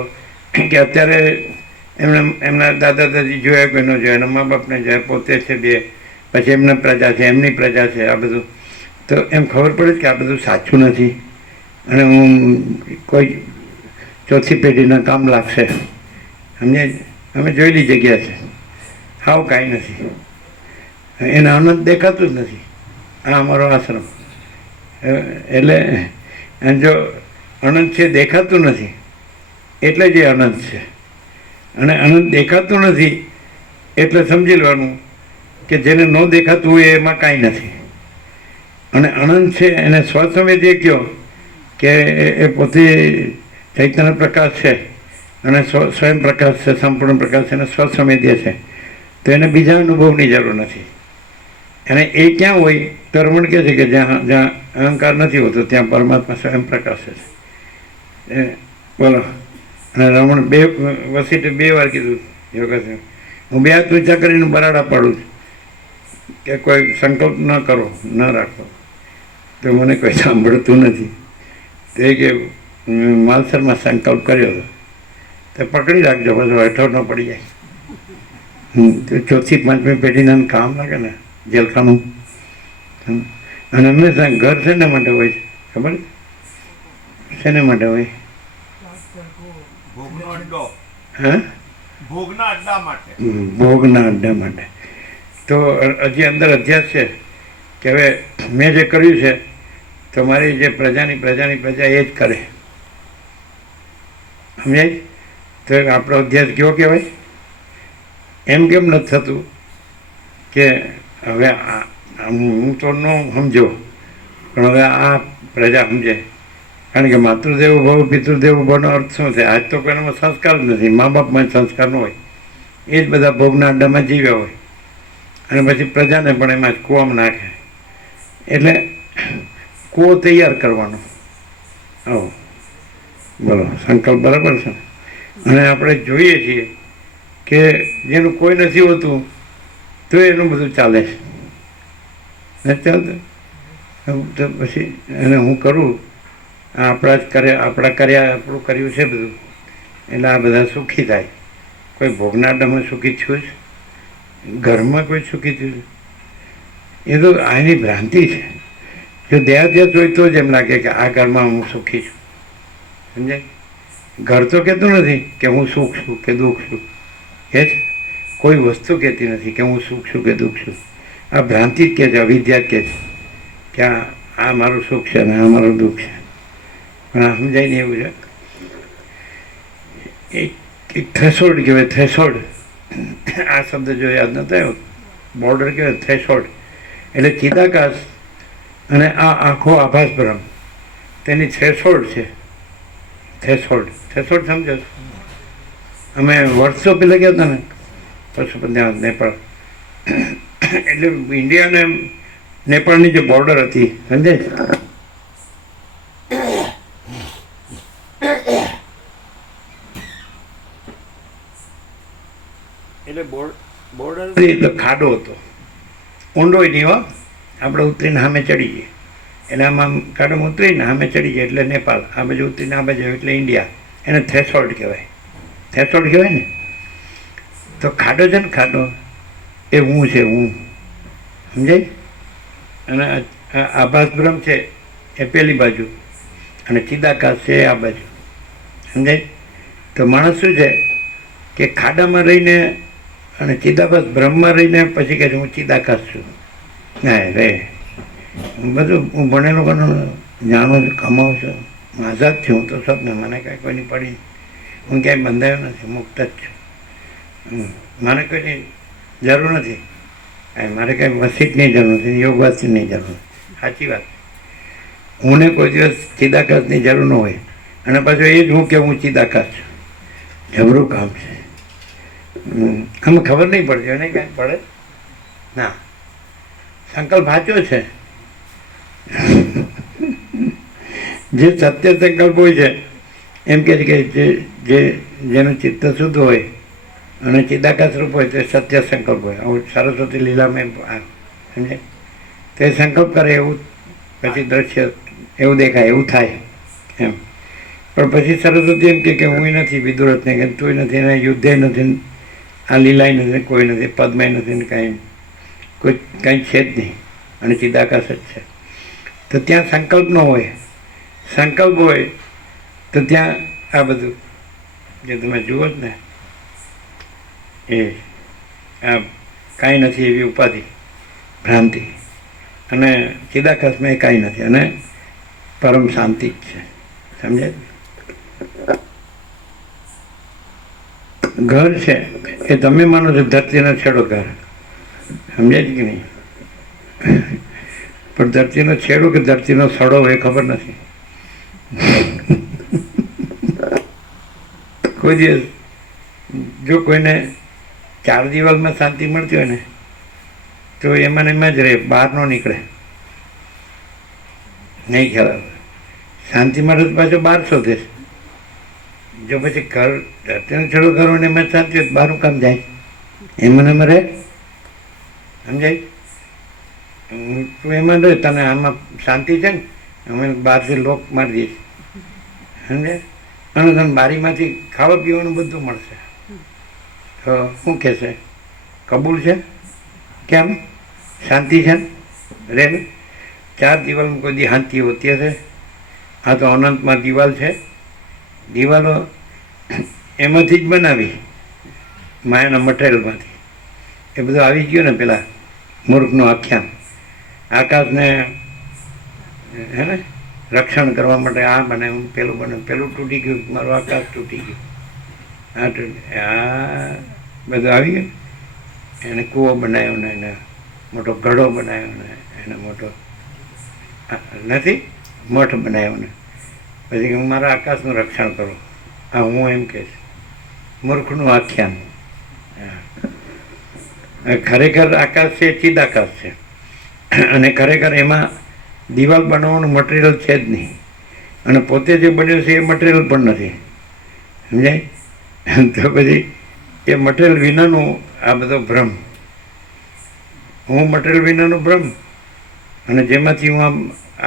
કે અત્યારે એમના દાદા દાદી જોયા કોઈ ન જોયા, એના મા બાપને જોયા, પોતે છે બે, પછી એમના પ્રજા છે, એમની પ્રજા છે, આ બધું તો એમ ખબર પડે કે આ બધું સાચું નથી અને હું કોઈ ચોથી પેઢીના કામ લાગશે. અમે જોયેલી જગ્યા છે, હાવ કાંઈ નથી, એને અનંત દેખાતું જ નથી. આ અમારો આશ્રમ એટલે જો અનંત છે દેખાતું નથી એટલે જ એ અનંત છે, અને અનંત દેખાતું નથી એટલે સમજી લેવાનું કે જેને ન દેખાતું હોય એમાં કાંઈ નથી. અને અનંત છે એને સ્વસંવેદ્ય કહો કે એ પોતે ચૈતન્ય પ્રકાશ છે અને સ્વયં પ્રકાશ છે, સંપૂર્ણ પ્રકાશ છે અને સ્વસંવેદ્ય છે, તો એને બીજા અનુભવની જરૂર નથી. અને એ ક્યાં હોય તો રમણ કહે છે કે જ્યાં અહંકાર નથી હોતો ત્યાં પરમાત્મા સ્વયં પ્રકાશ છે. બોલો. અને રમણ વસિષ્ઠે 2 વાર કીધું યોગાસન, હું 2 હાથ ઊંચા કરીને બરાડા પાડું છું કે કોઈ સંકલ્પ ન કરો, ન રાખો. તો મને કોઈ સાંભળતું નથી. તે કે માલસરમાં સંકલ્પ કર્યો હતો, તો પકડી રાખજો, પછી હેઠો ન પડી જાય. તો ચોથી પાંચમી પેઢીના કામ લાગે ને જેલખાનું. અને હંમેશા ઘર શેના માટે હોય છે ખબર? શેના માટે હોય? હા, ભોગના અડ્ડા માટે. તો હજી અંદર અધ્યાસ છે કે હવે મેં જે કર્યું છે તો મારી જે પ્રજા એ જ કરે. સમજાય? તો આપણો અધ્યાસ કેવો કહેવાય? એમ કેમ નથી થતું કે હવે હું તો ન સમજો, પણ હવે આ પ્રજા સમજે. કારણ કે માતૃદેવો ભવ પિતૃદેવો ભવનો અર્થ શું છે? આજ તો કોઈનામાં સંસ્કાર જ નથી, મા બાપમાં સંસ્કાર ન હોય, એ જ બધા ભોગના અડ્ડામાં જીવ્યા હોય, અને પછી પ્રજાને પણ એમાં જ કૂવામાં નાખે. એટલે કૂવો તૈયાર કરવાનો. આવો બોલો, સંકલ્પ બરાબર છે. અને આપણે જોઈએ છીએ કે જેનું કોઈ નથી હોતું તો એનું બધું ચાલે છે, નથી ચાલતું. તો પછી એને હું કરું, આપણું કર્યું છે બધું, એટલે આ બધા સુખી થાય. કોઈ ભોગનાડામાં સુખી થયું છે? ઘરમાં કોઈ સુખી થયું છે? એ તો આની ભ્રાંતિ છે. જો દેહાધ્યાસ હોય તો જ એમ લાગે કે આ ઘરમાં હું સુખી છું. સમજાય? ઘર તો કહેતું નથી કે હું સુખ છું કે દુઃખ છું, કે કોઈ વસ્તુ કહેતી નથી કે હું સુખ છું કે દુઃખ છું. આ ભ્રાંતિ જ કહે છે, અવિદ્યા જ કહે છે કે આ મારું સુખ છે અને આ મારું દુઃખ છે. પણ આ સમજાય નહીં એવું છે. એક થ્રેશોલ્ડ કહેવાય, થ્રેશોલ્ડ. આ શબ્દ જો યાદ નતો આવ્યો, બોર્ડર કહેવાય થ્રેશોલ્ડ. એટલે ચિદાકાશ અને આ આખો આભાસ બ્રહ્મ તેની થ્રેશોલ્ડ છે. થ્રેશોલ્ડ સમજો? અમે વર્ષો પહેલાં ગયા હતા ને પશુપતિ નેપાળ, એટલે ઇન્ડિયા અને નેપાળની જે બોર્ડર હતી, સમજે? એટલે બોર્ડર એટલે ખાડો હતો, ઊંડો નહીં હો, આપણે ઉતરીને સામે ચડી જઈએ. એટલે આમાં ખાડોમાં ઉતરીને સામે ચડી જાય એટલે નેપાળ, આ બાજુ ઉતરીને આ બાજુ એટલે ઇન્ડિયા. એને થ્રેશોલ્ડ કહેવાય. થ્રેશોલ્ડ કહેવાય ને. તો ખાડો છે ને, ખાડો એ હું છે, હું. સમજાય? અને આભાસ બ્રહ્મ છે એ પેલી બાજુ, અને ચિદાકાશ છે આ બાજુ. સમજાય? તો માણસ શું છે કે ખાડામાં રહીને અને ચિદાભાસ બ્રહ્મમાં રહીને પછી કહે છે હું ચિદાકાશ છું. ના રે, બધું હું ભણેલો જાણું છું, કમાવું છું, આઝાદ છું હું તો સબને, મને કાંઈ કોઈની પડી, હું ક્યાંય બંધાયો નથી, મુક્ત જ છું. મને કોઈની જરૂર નથી. મારે કાંઈ વસીટની જરૂર નથી, યોગવાસીની જરૂર નથી. સાચી વાત. હુંને કોઈ દિવસ ચિદાકાશની જરૂર ન હોય, અને પાછું એ જ હું કે હું ચિદાકાશ છું. જબરું કામ છે. આમાં ખબર નહીં પડતી એને કાંઈ પડે ના. સંકલ્પ સાચો છે. જે સત્ય સંકલ્પ હોય છે એમ કહે છે કે જેનું ચિત્ત શુદ્ધ હોય અને ચિદાકાશ રૂપ હોય તે સત્ય સંકલ્પ હોય. આવું સરસ્વતી લીલામાં સમજે તે સંકલ્પ કરે એવું પછી દ્રશ્ય એવું દેખાય, એવું થાય એમ. પણ પછી સરસ્વતી એમ કે હું નથી, વિદુરથ નહીં કે તું નથી, એને યુદ્ધે નથી, આ લીલાય નથી, કોઈ નથી, પદ્મય નથી ને કાંઈ કોઈ કંઈ છે જ નહીં, અને ચિદાકાશ જ છે. તો ત્યાં સંકલ્પ ન હોય. સંકલ્પ હોય તો ત્યાં આ બધું જે તમે જુઓ જ ને એ આ કાંઈ નથી એવી ઉપાધિ, ભ્રાંતિ, અને ચિદાકાશમાં એ કાંઈ નથી, અને પરમ શાંતિ જ છે. સમજાય? ઘર છે એ તમે માનો છો ધરતીનો છેડો ઘર, સમજાય છે કે નહીં? પણ ધરતીનો છેડો કે ધરતીનો સડો એ ખબર નથી. કોઈ દિવસ જો કોઈને ચાર દિવાલમાં શાંતિ મળતી હોય ને તો એમાં ને એમાં જ રહે, બહાર ન નીકળે. નહીં ખ્યાલ આવે. શાંતિ માટે તો પાછો બહાર શોધે. જો પછી ઘર ધરતીનો છેડો ઘર હોય ને એમાં શાંતિ હોય, બહારનું કામ જાય, એમાં ને એમાં રહે. સમજાય? તું એમાં રહે, તને આમાં શાંતિ છે ને, અમે બહારથી લોક મારી દઈશ. સમજે? અને તને બારીમાંથી ખાવા પીવાનું બધું મળશે. તો શું કહેશે? કબૂલ છે? કેમ? શાંતિ છે ને? રે ને? ચાર દિવાલમાં કોઈ દી શાંતિ હોતી હશે? આ તો અનંતમાં દિવાલ છે. દિવાલો એમાંથી જ બનાવી, માયાના મટીરિયલમાંથી. એ બધું આવી ગયું ને પેલા મૂર્ખનું આખ્યાન. આકાશને હે ને રક્ષણ કરવા માટે આ બનાવ્યું, પેલું બનાવ્યું, પેલું તૂટી ગયું, મારું આકાશ તૂટી ગયું, આ બધું આવી ગયું. એને કૂવો બનાવ્યો ને એને મોટો ગઢો બનાવ્યો ને એને મોટો નથી મઠ બનાવ્યો ને પછી હું મારા આકાશનું રક્ષણ કરું. આ હું એમ કહીશ મૂર્ખનું આખ્યાન. ખરેખર આકાશ છે ચિદાકાશ છે, અને ખરેખર એમાં દિવાલ બનાવવાનું મટીરિયલ છે જ નહીં, અને પોતે જે બન્યું છે એ મટીરિયલ પણ નથી. સમજાય? તો પછી એ મટીરિયલ વિનાનું આ બધો ભ્રમ, હું મટીરિયલ વિનાનું ભ્રમ, અને જેમાંથી હું આમ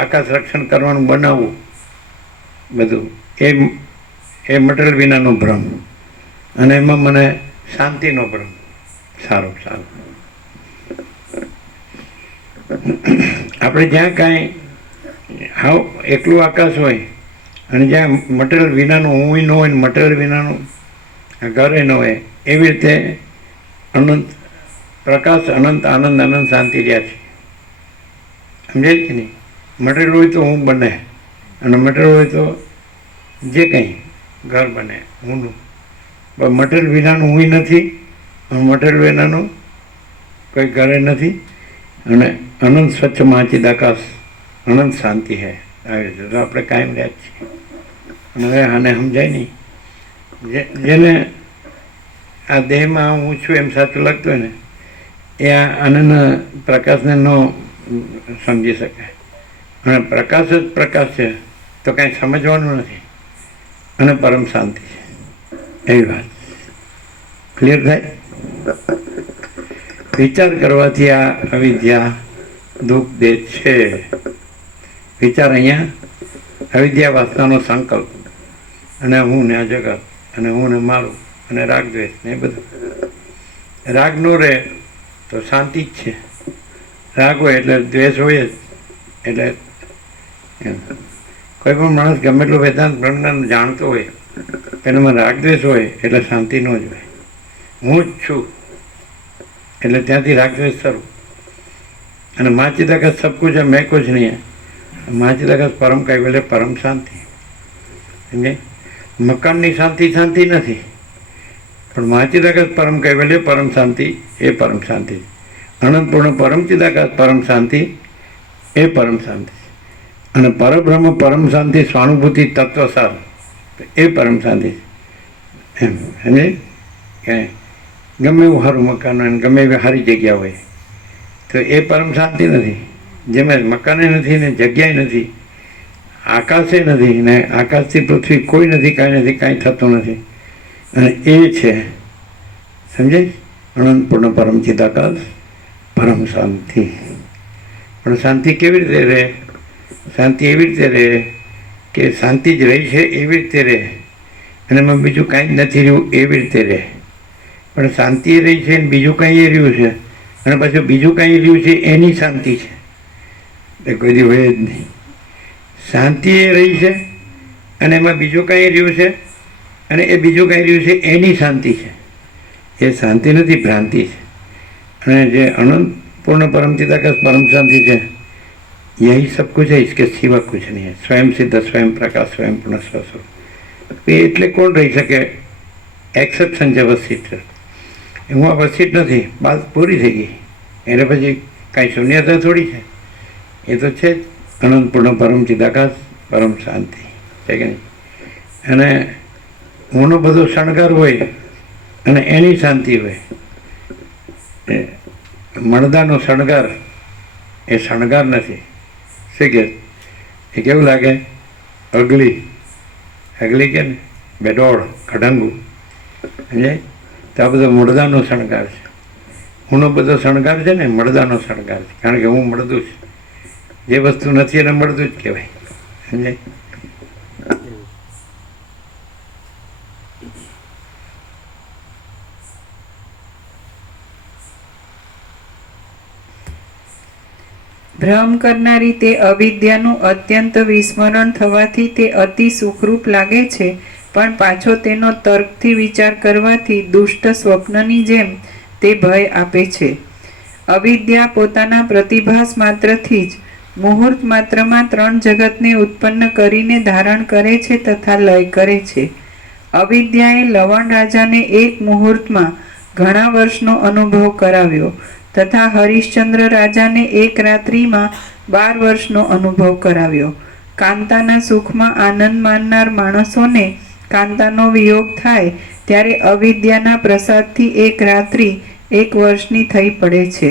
આકાશ રક્ષણ કરવાનું બનાવું બધું એ મટીરિયલ વિનાનો ભ્રમ, અને એમાં મને શાંતિનો ભ્રમ. સારું સારું. આપણે જ્યાં કાંઈ હાવ એકલું આકાશ હોય અને જ્યાં મટીરિયલ વિનાનું હું ન હોય ને મટીરિયલ વિનાનું ઘરે ન હોય, એવી રીતે અનંત પ્રકાશ, અનંત આનંદ, અનંત શાંતિ રહ્યા છે. સમજાય છે નહીં? મટીરિયલ હોય તો હું બને, અને મટીરિયલ હોય તો જે કંઈ ઘર બને ઊંડું. પણ મટીરિયલ વિનાનું હું નથી, મટીરિયલ વિનાનું કોઈ ઘરે નથી, અને અનંત સ્વચ્છ મહાચિદાકાશ, અનંત શાંતિ હે. આવી રીતે તો આપણે કાયમ રહ્યા જ છીએ. અને હવે આને સમજાય નહીં. જેને આ દેહમાં હું છું એમ સાચું લાગતું હોય ને એ આ આનંદના પ્રકાશને ન સમજી શકે. અને પ્રકાશ જ પ્રકાશ છે તો કાંઈ સમજવાનું નથી, અને પરમ શાંતિ છે. એવી વાત ક્લિયર થાય? વિચાર કરવાથી આ અવિદ્યા દુઃખ દે છે. વિચાર અહીંયા અવિદ્યા વાસનાનો સંકલ્પ, અને હું ને આ જગત, અને હું ને મારું, અને રાગ દ્વેષ ને એ બધું. રાગ નો રહે તો શાંતિ જ છે. રાગ હોય એટલે દ્વેષ હોય જ. એટલે કોઈ પણ માણસ ગમે એટલું વેદાંત બ્રહ્મજ્ઞાન જાણતો હોય, એનામાં રાગ દ્વેષ હોય એટલે શાંતિ ન જ હોય. હું જ છું એટલે ત્યાંથી રાગ દ્વેષ શરૂ. અને મહાચિદાકાશ સબ કુછ है, मैं कुछ नहीं है. મહાચિદાકાશ પરમ કૈવલ્ય, પરમ શાંતિ. સમજે? મકાનની શાંતિ શાંતિ નથી, પણ મહાચિદાકાશ પરમ કૈવલ્ય, પરમ શાંતિ એ પરમ શાંતિ. અનંતપૂર્ણ પરમ ચિદાકાશ પરમ શાંતિ એ પરમ શાંતિ છે. અને પરબ્રહ્મ પરમ શાંતિ સ્વાનુભૂતિ તત્વસાર એ પરમ શાંતિ છે. એમ સમજે કે ગમે એવું સારું મકાન હોય ને ગમે એવી સારી જગ્યા હોય તો એ પરમ શાંતિ નથી. જેમાં મકાને નથી ને જગ્યાએ નથી, આકાશે નથી ને આકાશથી પૃથ્વી કોઈ નથી, કાંઈ નથી, કાંઈ થતું નથી. અને એ છે સમજે અનંતપૂર્ણ પરમ ચિદાકાશ પરમ શાંતિ. પણ શાંતિ કેવી રીતે રહે? શાંતિ એવી રીતે રહે કે શાંતિ જ રહી છે એવી રીતે રહે અને એમાં બીજું કાંઈ જ નથી રહ્યું એવી રીતે રહે. પણ શાંતિ એ રહી છે ને બીજું કાંઈ એ રહ્યું છે અને પાછું બીજું કાંઈ રહ્યું છે એની શાંતિ છે. એ કોઈ દી હોય જ નહીં. શાંતિ એ રહી છે અને એમાં બીજું કાંઈ રહ્યું છે અને એ બીજું કાંઈ રહ્યું છે એની શાંતિ છે. એ શાંતિ નથી, ભ્રાંતિ છે. અને જે અનંત પૂર્ણ પરમ ચિદાકાશ પરમ શાंति છે, यही सब कुछ है, इसके सिवा कुछ नहीं है. स्वयं सिद्ध स्वयं प्रकाश स्वयं पूर्ण स्वस्वरूप. એ એટલે કોણ રહી શકે? એક્સેપ્શન છે વસિત. હું આ વસિત નથી, બાદ પૂરી થઈ ગઈ. એને પછી કાંઈ શૂન્યતા થોડી છે. એ તો છે જ અનંત પૂર્ણ પરમ ચિદાકાશ પરમ શાંતિ છે કે નહીં. અને હુંનો બધો શણગાર હોય અને એની શાંતિ હોય. મણદાનો શણગાર એ શણગાર નથી. શું કે એ કેવું લાગે? અગલી અગલી કે ને બેડોળ ખડંગું સમજાય. તો આ બધો મળદાનો શણગાર છે. હુંનો બધો શણગાર છે ને મળદાનો શણગાર છે. કારણ કે હું મળદું છું. જે વસ્તુ નથી એને મળદું જ કહેવાય. સમજાય. ભ્રમ કરનારી તે અવિદ્યાનું અત્યંત વિસ્મરણ થવાથી તે અતિ સુખરૂપ લાગે છે, પણ પાછો તેનો તર્કથી વિચાર કરવાથી દુષ્ટ સ્વપ્નની જેમ તે ભય આપે છે. અવિદ્યા પોતાના પ્રતિભાસ માત્રથી જ મુહૂર્ત માત્રમાં 3 જગતને ઉત્પન્ન કરીને ધારણ કરે છે તથા લય કરે છે. અવિદ્યાએ લવણ રાજાને એક મુહૂર્તમાં ઘણા વર્ષનો અનુભવ કરાવ્યો તથા હરિશ્ચંદ્ર રાજાને એક રાત્રિમાં 12 વર્ષનો અનુભવ કરાવ્યો. કાંતાના સુખમાં આનંદ માનનાર માણસોને કાંતાનો વિયોગ થાય ત્યારે અવિદ્યાના પ્રસાદથી એક રાત્રિ 1 વર્ષની થઈ પડે છે.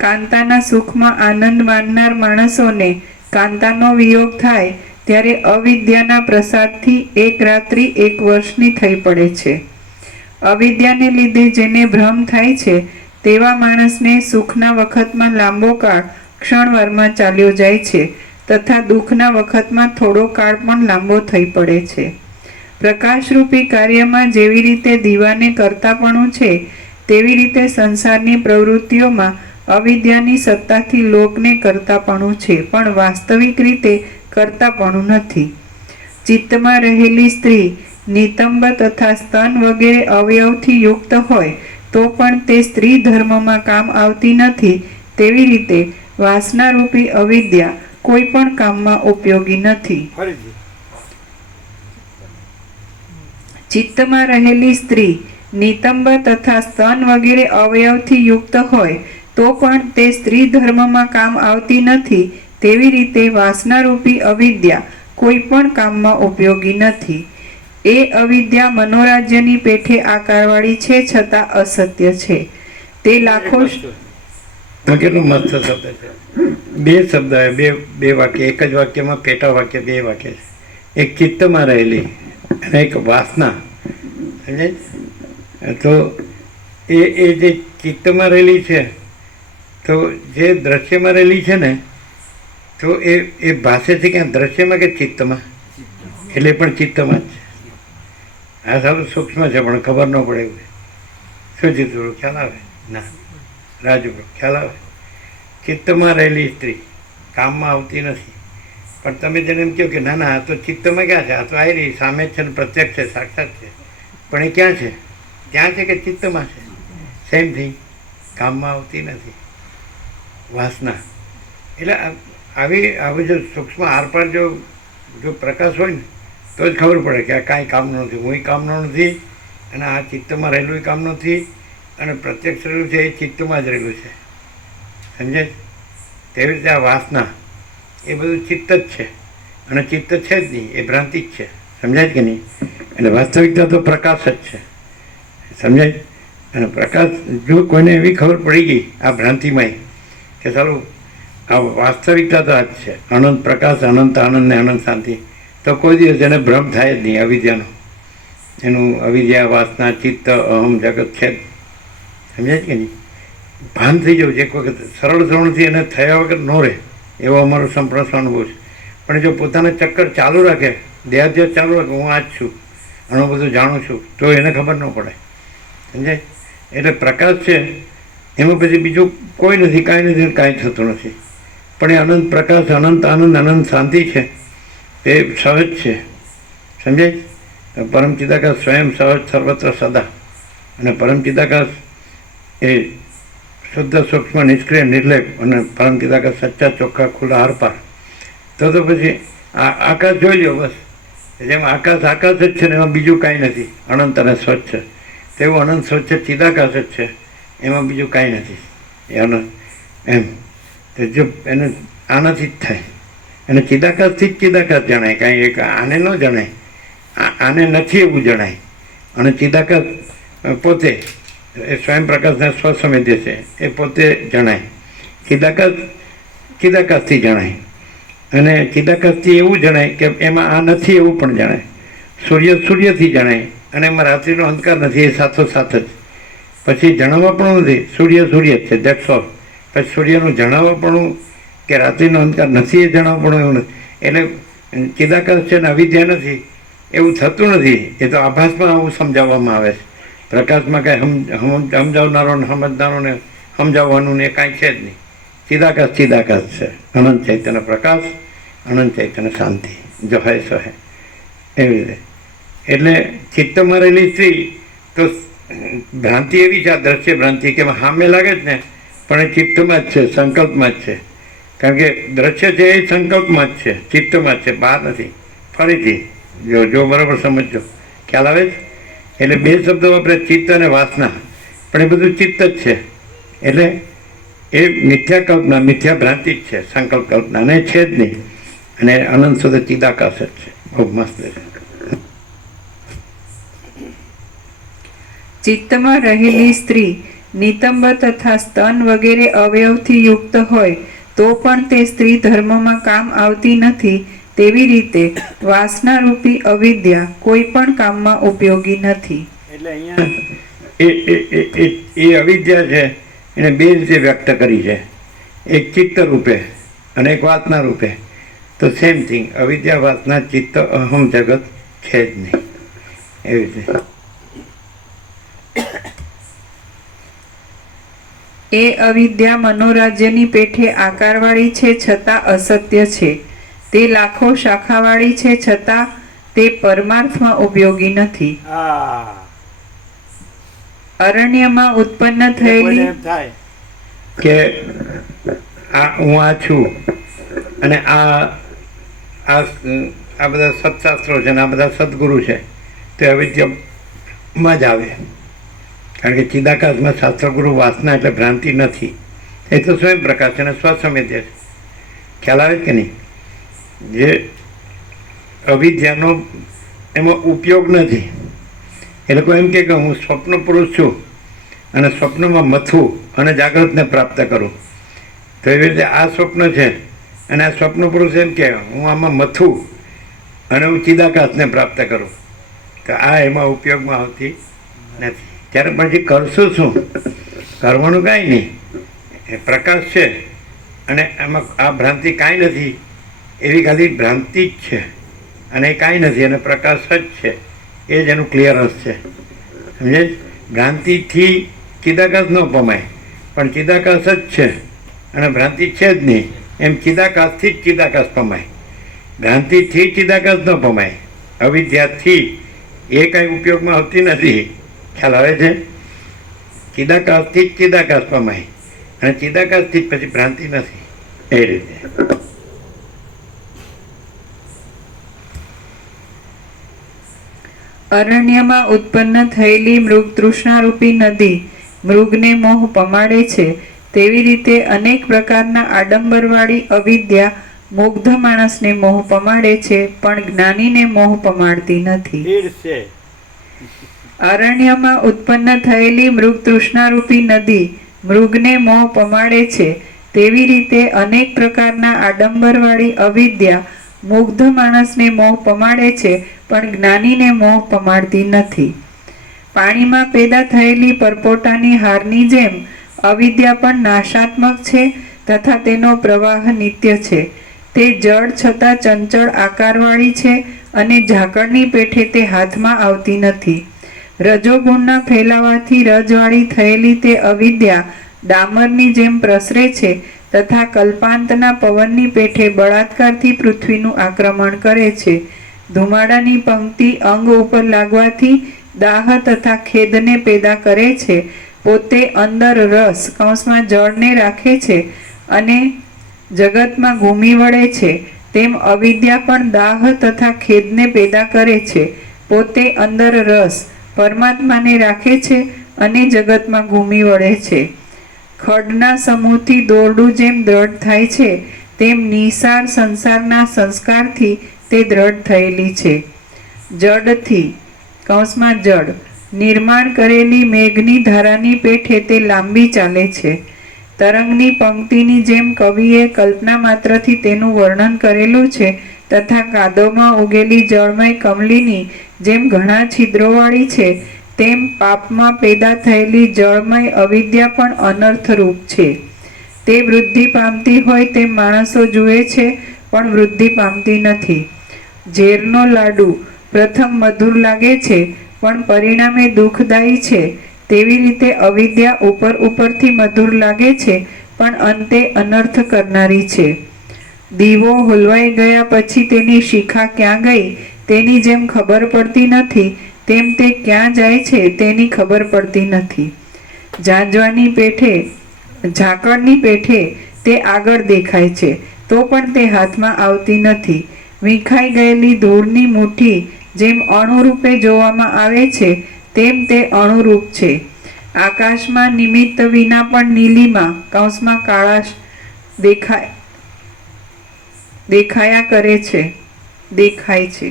કાંતાના સુખમાં આનંદ માનનાર માણસોને કાંતાનો વિયોગ થાય ત્યારે અવિદ્યાના પ્રસાદથી એક રાત્રિ 1 વર્ષની થઈ પડે છે. અવિદ્યાને લીધે જેને ભ્રમ થાય છે તેવા માણસને સુખના વખતમાં લાંબો કાળ ક્ષણવારમાં ચાલ્યો જાય છે તથા દુઃખના વખતમાં થોડો કાળ પણ લાંબો થઈ પડે છે. પ્રકાશરૂપી કાર્યમાં જેવી રીતે દીવાને કરતાપણું છે તેવી રીતે સંસારની પ્રવૃત્તિઓમાં અવિદ્યાની સત્તાથી લોકને કરતાપણું છે, પણ વાસ્તવિક રીતે કરતાપણું નથી. ચિત્તમાં રહેલી સ્ત્રી નિતંબ તથા સ્તન વગેરે અવયવથી યુક્ત હોય તો પણ તે સ્ત્રી ધર્મમાં કામ આવતી નથી. તેવી રીતે વાસનારૂપી અવિદ્યા કોઈ પણ કામમાં ઉપયોગી નથી. ચિત્તમાં રહેલી સ્ત્રી નિતંબ તથા સ્તન વગેરે અવયવથી યુક્ત હોય તો પણ તે સ્ત્રી ધર્મમાં કામ આવતી નથી. તેવી રીતે વાસનારૂપી અવિદ્યા કોઈ પણ કામમાં ઉપયોગી નથી. એ અવિદ્યા મનોરાજ્યની પેઠે આકારવાળી છે છતાં અસત્ય છે. તે લાખો કેટલું મસ્ત શબ્દ છે. 2 શબ્દ આવે, બે વાક્ય, એક જ વાક્યમાં પેટા વાક્ય 2 વાક્ય છે. એક ચિત્તમાં રહેલી અને એક વાસના. સમજાય. તો એ જે ચિત્તમાં રહેલી છે તો જે દ્રશ્યમાં રહેલી છે ને તો એ ભાષે છે ક્યાં? દ્રશ્યમાં કે ચિત્તમાં? એટલે પણ ચિત્તમાં જ છે. આ સારું સૂક્ષ્મ છે પણ ખબર ન પડે એવું. શું છે થોડું ખ્યાલ આવે? ના રાજુ ખ્યાલ આવે. ચિત્તમાં રહેલી સ્ત્રી કામમાં આવતી નથી. પણ તમે જેને એમ કહો કે ના ના આ તો ચિત્તમાં ક્યાં છે? આ તો આવી રહી સામે છે ને પ્રત્યક્ષ છે, સાક્ષાત છે. પણ એ ક્યાં છે? ત્યાં છે કે ચિત્તમાં છે? Same thing. કામમાં આવતી નથી. વાસના. એટલે આવી જો સૂક્ષ્મ આરપાર જો પ્રકાશ હોય ને તો જ ખબર પડે કે આ કાંઈ કામનું નથી. હું કામનો નથી અને આ ચિત્તમાં રહેલું કામ નથી અને પ્રત્યક્ષ રહેલું છે એ ચિત્તમાં જ રહેલું છે. સમજાય? તેવી રીતે આ વાસના એ બધું ચિત્ત જ છે, અને ચિત્ત છે જ નહીં, એ ભ્રાંતિ જ છે. સમજાય કે નહીં? એટલે વાસ્તવિકતા તો પ્રકાશ જ છે. સમજાય? અને પ્રકાશ, જો કોઈને એવી ખબર પડી ગઈ આ ભ્રાંતિમાં કે ચાલો આ વાસ્તવિકતા તો આ જ છે, અનંત પ્રકાશ, અનંત આનંદ ને અનંત શાંતિ, તો કોઈ દિવસ એને ભ્રમ થાય જ નહીં અવિદ્યાનો. એનું અવિદ્યા, વાસના, ચિત્ત, અહમ, જગત છે જ. સમજાય કે નહીં? ભાન થઈ જવું છે એક વખત, સરળ શ્રવણથી એને થયા વગર ન રહે, એવો અમારો સંપ્રદાય અનુભવ છે. પણ જો પોતાના ચક્કર ચાલુ રાખે, દેહાધ્યાસ ચાલુ રાખે, હું આ જ છું, ઘણું બધું જાણું છું, તો એને ખબર ન પડે. સમજાય? એટલે પ્રકાશ છે એમાં પછી બીજું કોઈ નથી, કાંઈ નથી, કાંઈ થતું નથી. પણ એ અનંત પ્રકાશ, અનંત આનંદ, અનંત શાંતિ છે, એ સહજ છે. સમજાય? પરમ ચિદાકાશ સ્વયં સહજ સર્વત્ર સદા, અને પરમ ચિદાકાશ એ શુદ્ધ સૂક્ષ્મ નિષ્ક્રિય નિર્લેપ, અને પરમ ચિદાકાશ સચ્ચા ચોખ્ખા ખુલ્લા હરપાર. તો પછી આ આકાશ જોઈ લો બસ, જેમ આકાશ આકાશ જ છે ને એમાં બીજું કાંઈ નથી, અનંત અને સ્વચ્છ, તેવું અનંત સ્વચ્છ ચિદાકાશ જ છે, એમાં બીજું કાંઈ નથી. એ અનંત એમ તો જો એને આનાથી જ થાય, અને ચિદાકાશથી જ ચિદાકાશ જણાય, કાંઈ એક આને ન જણાય, આને નથી એવું જણાય. અને ચિદાકાશ પોતે એ સ્વયં પ્રકાશને સ્વસમેધ્ય છે, એ પોતે જણાય. ચિદાકાશથી જણાય, અને ચિદાકાશથી એવું જણાય કે એમાં આ નથી એવું પણ જણાય. સૂર્યથી જણાય, અને એમાં રાત્રિનો અંધકાર નથી, એ સાથોસાથ જ. પછી જણાવવા પણ નથી, સૂર્ય જ છે, દેટ્સ ઓલ. પછી સૂર્યનું જણાવવા પણ કે રાત્રિનો અંધકાર નથી, એ જણાવવા પણ એવું નથી. એટલે ચિદાકાશ છે ને અવિદ્યા નથી એવું થતું નથી. એ તો આભાસમાં આવું સમજાવવામાં આવે છે. પ્રકાશમાં કાંઈ સમજાવનારો ને સમજનારો ને સમજાવવાનું ને કાંઈ છે જ નહીં. ચિદાકાશ છે, અનંત ચૈતન્ય પ્રકાશ, અનંત ચૈતન્ય શાંતિ, જો હે સો હે, એવી રીતે. એટલે ચિત્તમાં રહેલી સ્ત્રી તો ભ્રાંતિ એવી છે, આ દ્રશ્ય ભ્રાંતિ, કે સામે લાગે જ ને, પણ એ ચિત્તમાં જ છે, સંકલ્પમાં જ છે. કારણ કે દ્રશ્ય છે એ સંકલ્પમાં જ છે, ચિત્તમાં જ છે, બહાર નથી. ફરીથી જો બરાબર સમજજો, ખ્યાલ આવે છે? એટલે બે શબ્દો વાપરે, ચિત્ત અને વાસના, પણ એ બધું ચિત્ત જ છે. એટલે એ મિથ્યા કલ્પના, મિથ્યા ભ્રાંતિ જ છે, સંકલ્પ કલ્પના ને છે જ નહીં. અને અનંત સુધી ચિદાકાશ જ છે. બહુ મસ્ત છે. ચિત્તમાં રહેલી સ્ત્રી નિતંબ તથા સ્તન વગેરે અવયવથી યુક્ત હોય તો પણ તે સ્ત્રી ધર્મમાં કામ આવતી નથી. તેવી રીતે વાસનારૂપી અવિદ્યા કોઈ પણ કામમાં ઉપયોગી નથી. એટલે અહીંયા એ અવિદ્યા છે એને બે રીતે વ્યક્ત કરી છે, એક ચિત્ત રૂપે અને એક વાસના રૂપે. તો સેમ થિંગ, અવિદ્યા, વાસના, ચિત્ત, અહમ, જગત છે જ નહીં. એવી રીતે એ અવિદ્યા મનોરાજ્યની પેઠે આકારવાળી છે છતાં અસત્ય છે. તે લાખો શાખાવાળી છે છતાં તે પરમાર્થમાં ઉપયોગી નથી. અરણ્યમાં ઉત્પન્ન થયેલી કે હું આ છું, અને આ બધા સત્શાસ્ત્રો છે ને આ બધા સદગુરુ છે, તે અવિદ્યામાં જ આવે. કારણ કે ચિદાકાશમાં શાસ્ત્રગુરુ વાસના એટલે ભ્રાંતિ નથી, એ તો સ્વયં પ્રકાશ અને સ્વસમેધ્ય છે. ખ્યાલ આવે કે નહીં? જે અવિદ્યાનો એમાં ઉપયોગ નથી. એ લોકો એમ કે હું સ્વપ્ન પુરુષ છું અને સ્વપ્નમાં મથું અને જાગૃતને પ્રાપ્ત કરું. તો એવી રીતે આ સ્વપ્ન છે, અને આ સ્વપ્ન પુરુષ એમ કે હું આમાં મથું અને હું ચિદાકાશને પ્રાપ્ત કરું. તો આ એમાં ઉપયોગમાં આવતી નથી. ત્યારે પછી કરશું શું? કરવાનું કાંઈ નહીં. એ પ્રકાશ છે અને એમાં આ ભ્રાંતિ કાંઈ નથી, એવી ખાલી ભ્રાંતિ જ છે, અને એ કાંઈ નથી, અને પ્રકાશ જ છે. એ જ એનું ક્લિયરન્સ છે. સમજે? ભ્રાંતિથી ચિદાકાશ ન પમાય, પણ ચિદાકાશ જ છે અને ભ્રાંતિ છે જ નહીં. એમ ચિદાકાશથી જ ચિદાકાશ પમાય, ભ્રાંતિથી ચિદાકાશ ન પમાય. અવિદ્યાથી એ કાંઈ ઉપયોગમાં આવતી નથી. ખ્યાલ આવે છે? ચિદાકાશથી જ ચિદાકાશ પમાય, અને ચિદાકાશથી જ પછી ભ્રાંતિ નથી. એ રીતે અરણ્યમાં ઉત્પન્ન થયેલી મૃગ તૃષ્ણારૂપી નદી મૃગને મોહ પમાડે છે, તેવી રીતે અનેક પ્રકારના આડંબરવાળી અવિદ્યા મુગ્ધ માણસને મોહ પમાડે છે, પણ જ્ઞાનીને મોહ પમાડતી નથી. અરણ્યમાં ઉત્પન્ન થયેલી મૃગ તૃષ્ણારૂપી નદી મૃગને મોહ પમાડે છે, તેવી રીતે અનેક પ્રકારના આડંબરવાળી અવિદ્યા મુગ્ધ માણસને મોહ પમાડે છે, પણ જ્ઞાનીને મોહ પમાડતી નથી. પાણીમાં પેદા થયેલી પરપોટાની હારની જેમ અવિદ્યા પણ નાશાત્મક છે તથા તેનો પ્રવાહ નિત્ય છે. તે જળ છતાં ચંચળ આકારવાળી છે અને ઝાકળની પેઠે તે હાથમાં આવતી નથી. રજોગુણના ફેલાવાથી રજવાળી થયેલી તે અવિદ્યા ડામરની જેમ પ્રસરે છે તથા કલ્પાંતના પવનની પેઠે બળાત્કારથી પૃથ્વીનું આક્રમણ કરે છે. ધુમાડાની પંક્તિ અંગ ઉપર લાગવાથી દાહ તથા ખેદને પેદા કરે છે. પોતે અંદર રસ જળને રાખે છે અને જગતમાં ઘૂમી વળે છે, તેમ અવિદ્યા પણ દાહ તથા ખેદને પેદા કરે છે. પોતે અંદર રસ પરમાત્માને રાખે છે અને જગતમાં ઘૂમી વળે છે. ખડના સમૂહથી દોરડું જેમ દ્રઢ થાય છે, તેમ નિસાર સંસારના સંસ્કારથી તે દ્રઢ થયેલી છે. જડથી જડ નિર્માણ કરેલી મેઘની ધારાની પેઠે તે લાંબી ચાલે છે. તરંગની પંક્તિની જેમ કવિએ કલ્પના માત્રથી તેનું વર્ણન કરેલું છે, તથા કાદવમાં ઉગેલી જળમય કમલીની જેમ ઘણા છિદ્રોવાળી છે, તેમ પાપમાં પેદા થયેલી જળમય અવિદ્યા પણ અનર્થરૂપ છે. તે વૃદ્ધિ પામતી હોય તેમ માણસો જુએ છે, પણ વૃદ્ધિ પામતી નથી. ઝેરનો લાડુ પ્રથમ મધુર લાગે છે, પણ પરિણામે દુઃખદાયી છે, તેવી રીતે અવિદ્યા ઉપરથી મધુર લાગે છે, પણ અંતે અનર્થ કરનારી છે. દીવો હોલવાઈ ગયા પછી તેની શિખા ક્યાં ગઈ તેની જેમ ખબર પડતી નથી, તેમ તે ક્યાં જાય છે તેની ખબર પડતી નથી. ઝાકળની પેઠે તે આગળ દેખાય છે, તો પણ તે હાથમાં આવતી નથી. વીંખાઈ ગયેલી ધૂળની મુઠ્ઠી જેમ અણુરૂપે જોવામાં આવે છે, તેમ તે અણુરૂપ છે. આકાશમાં નિમિત્ત વિના પણ નીલિમા કાળાશ દેખાય છે.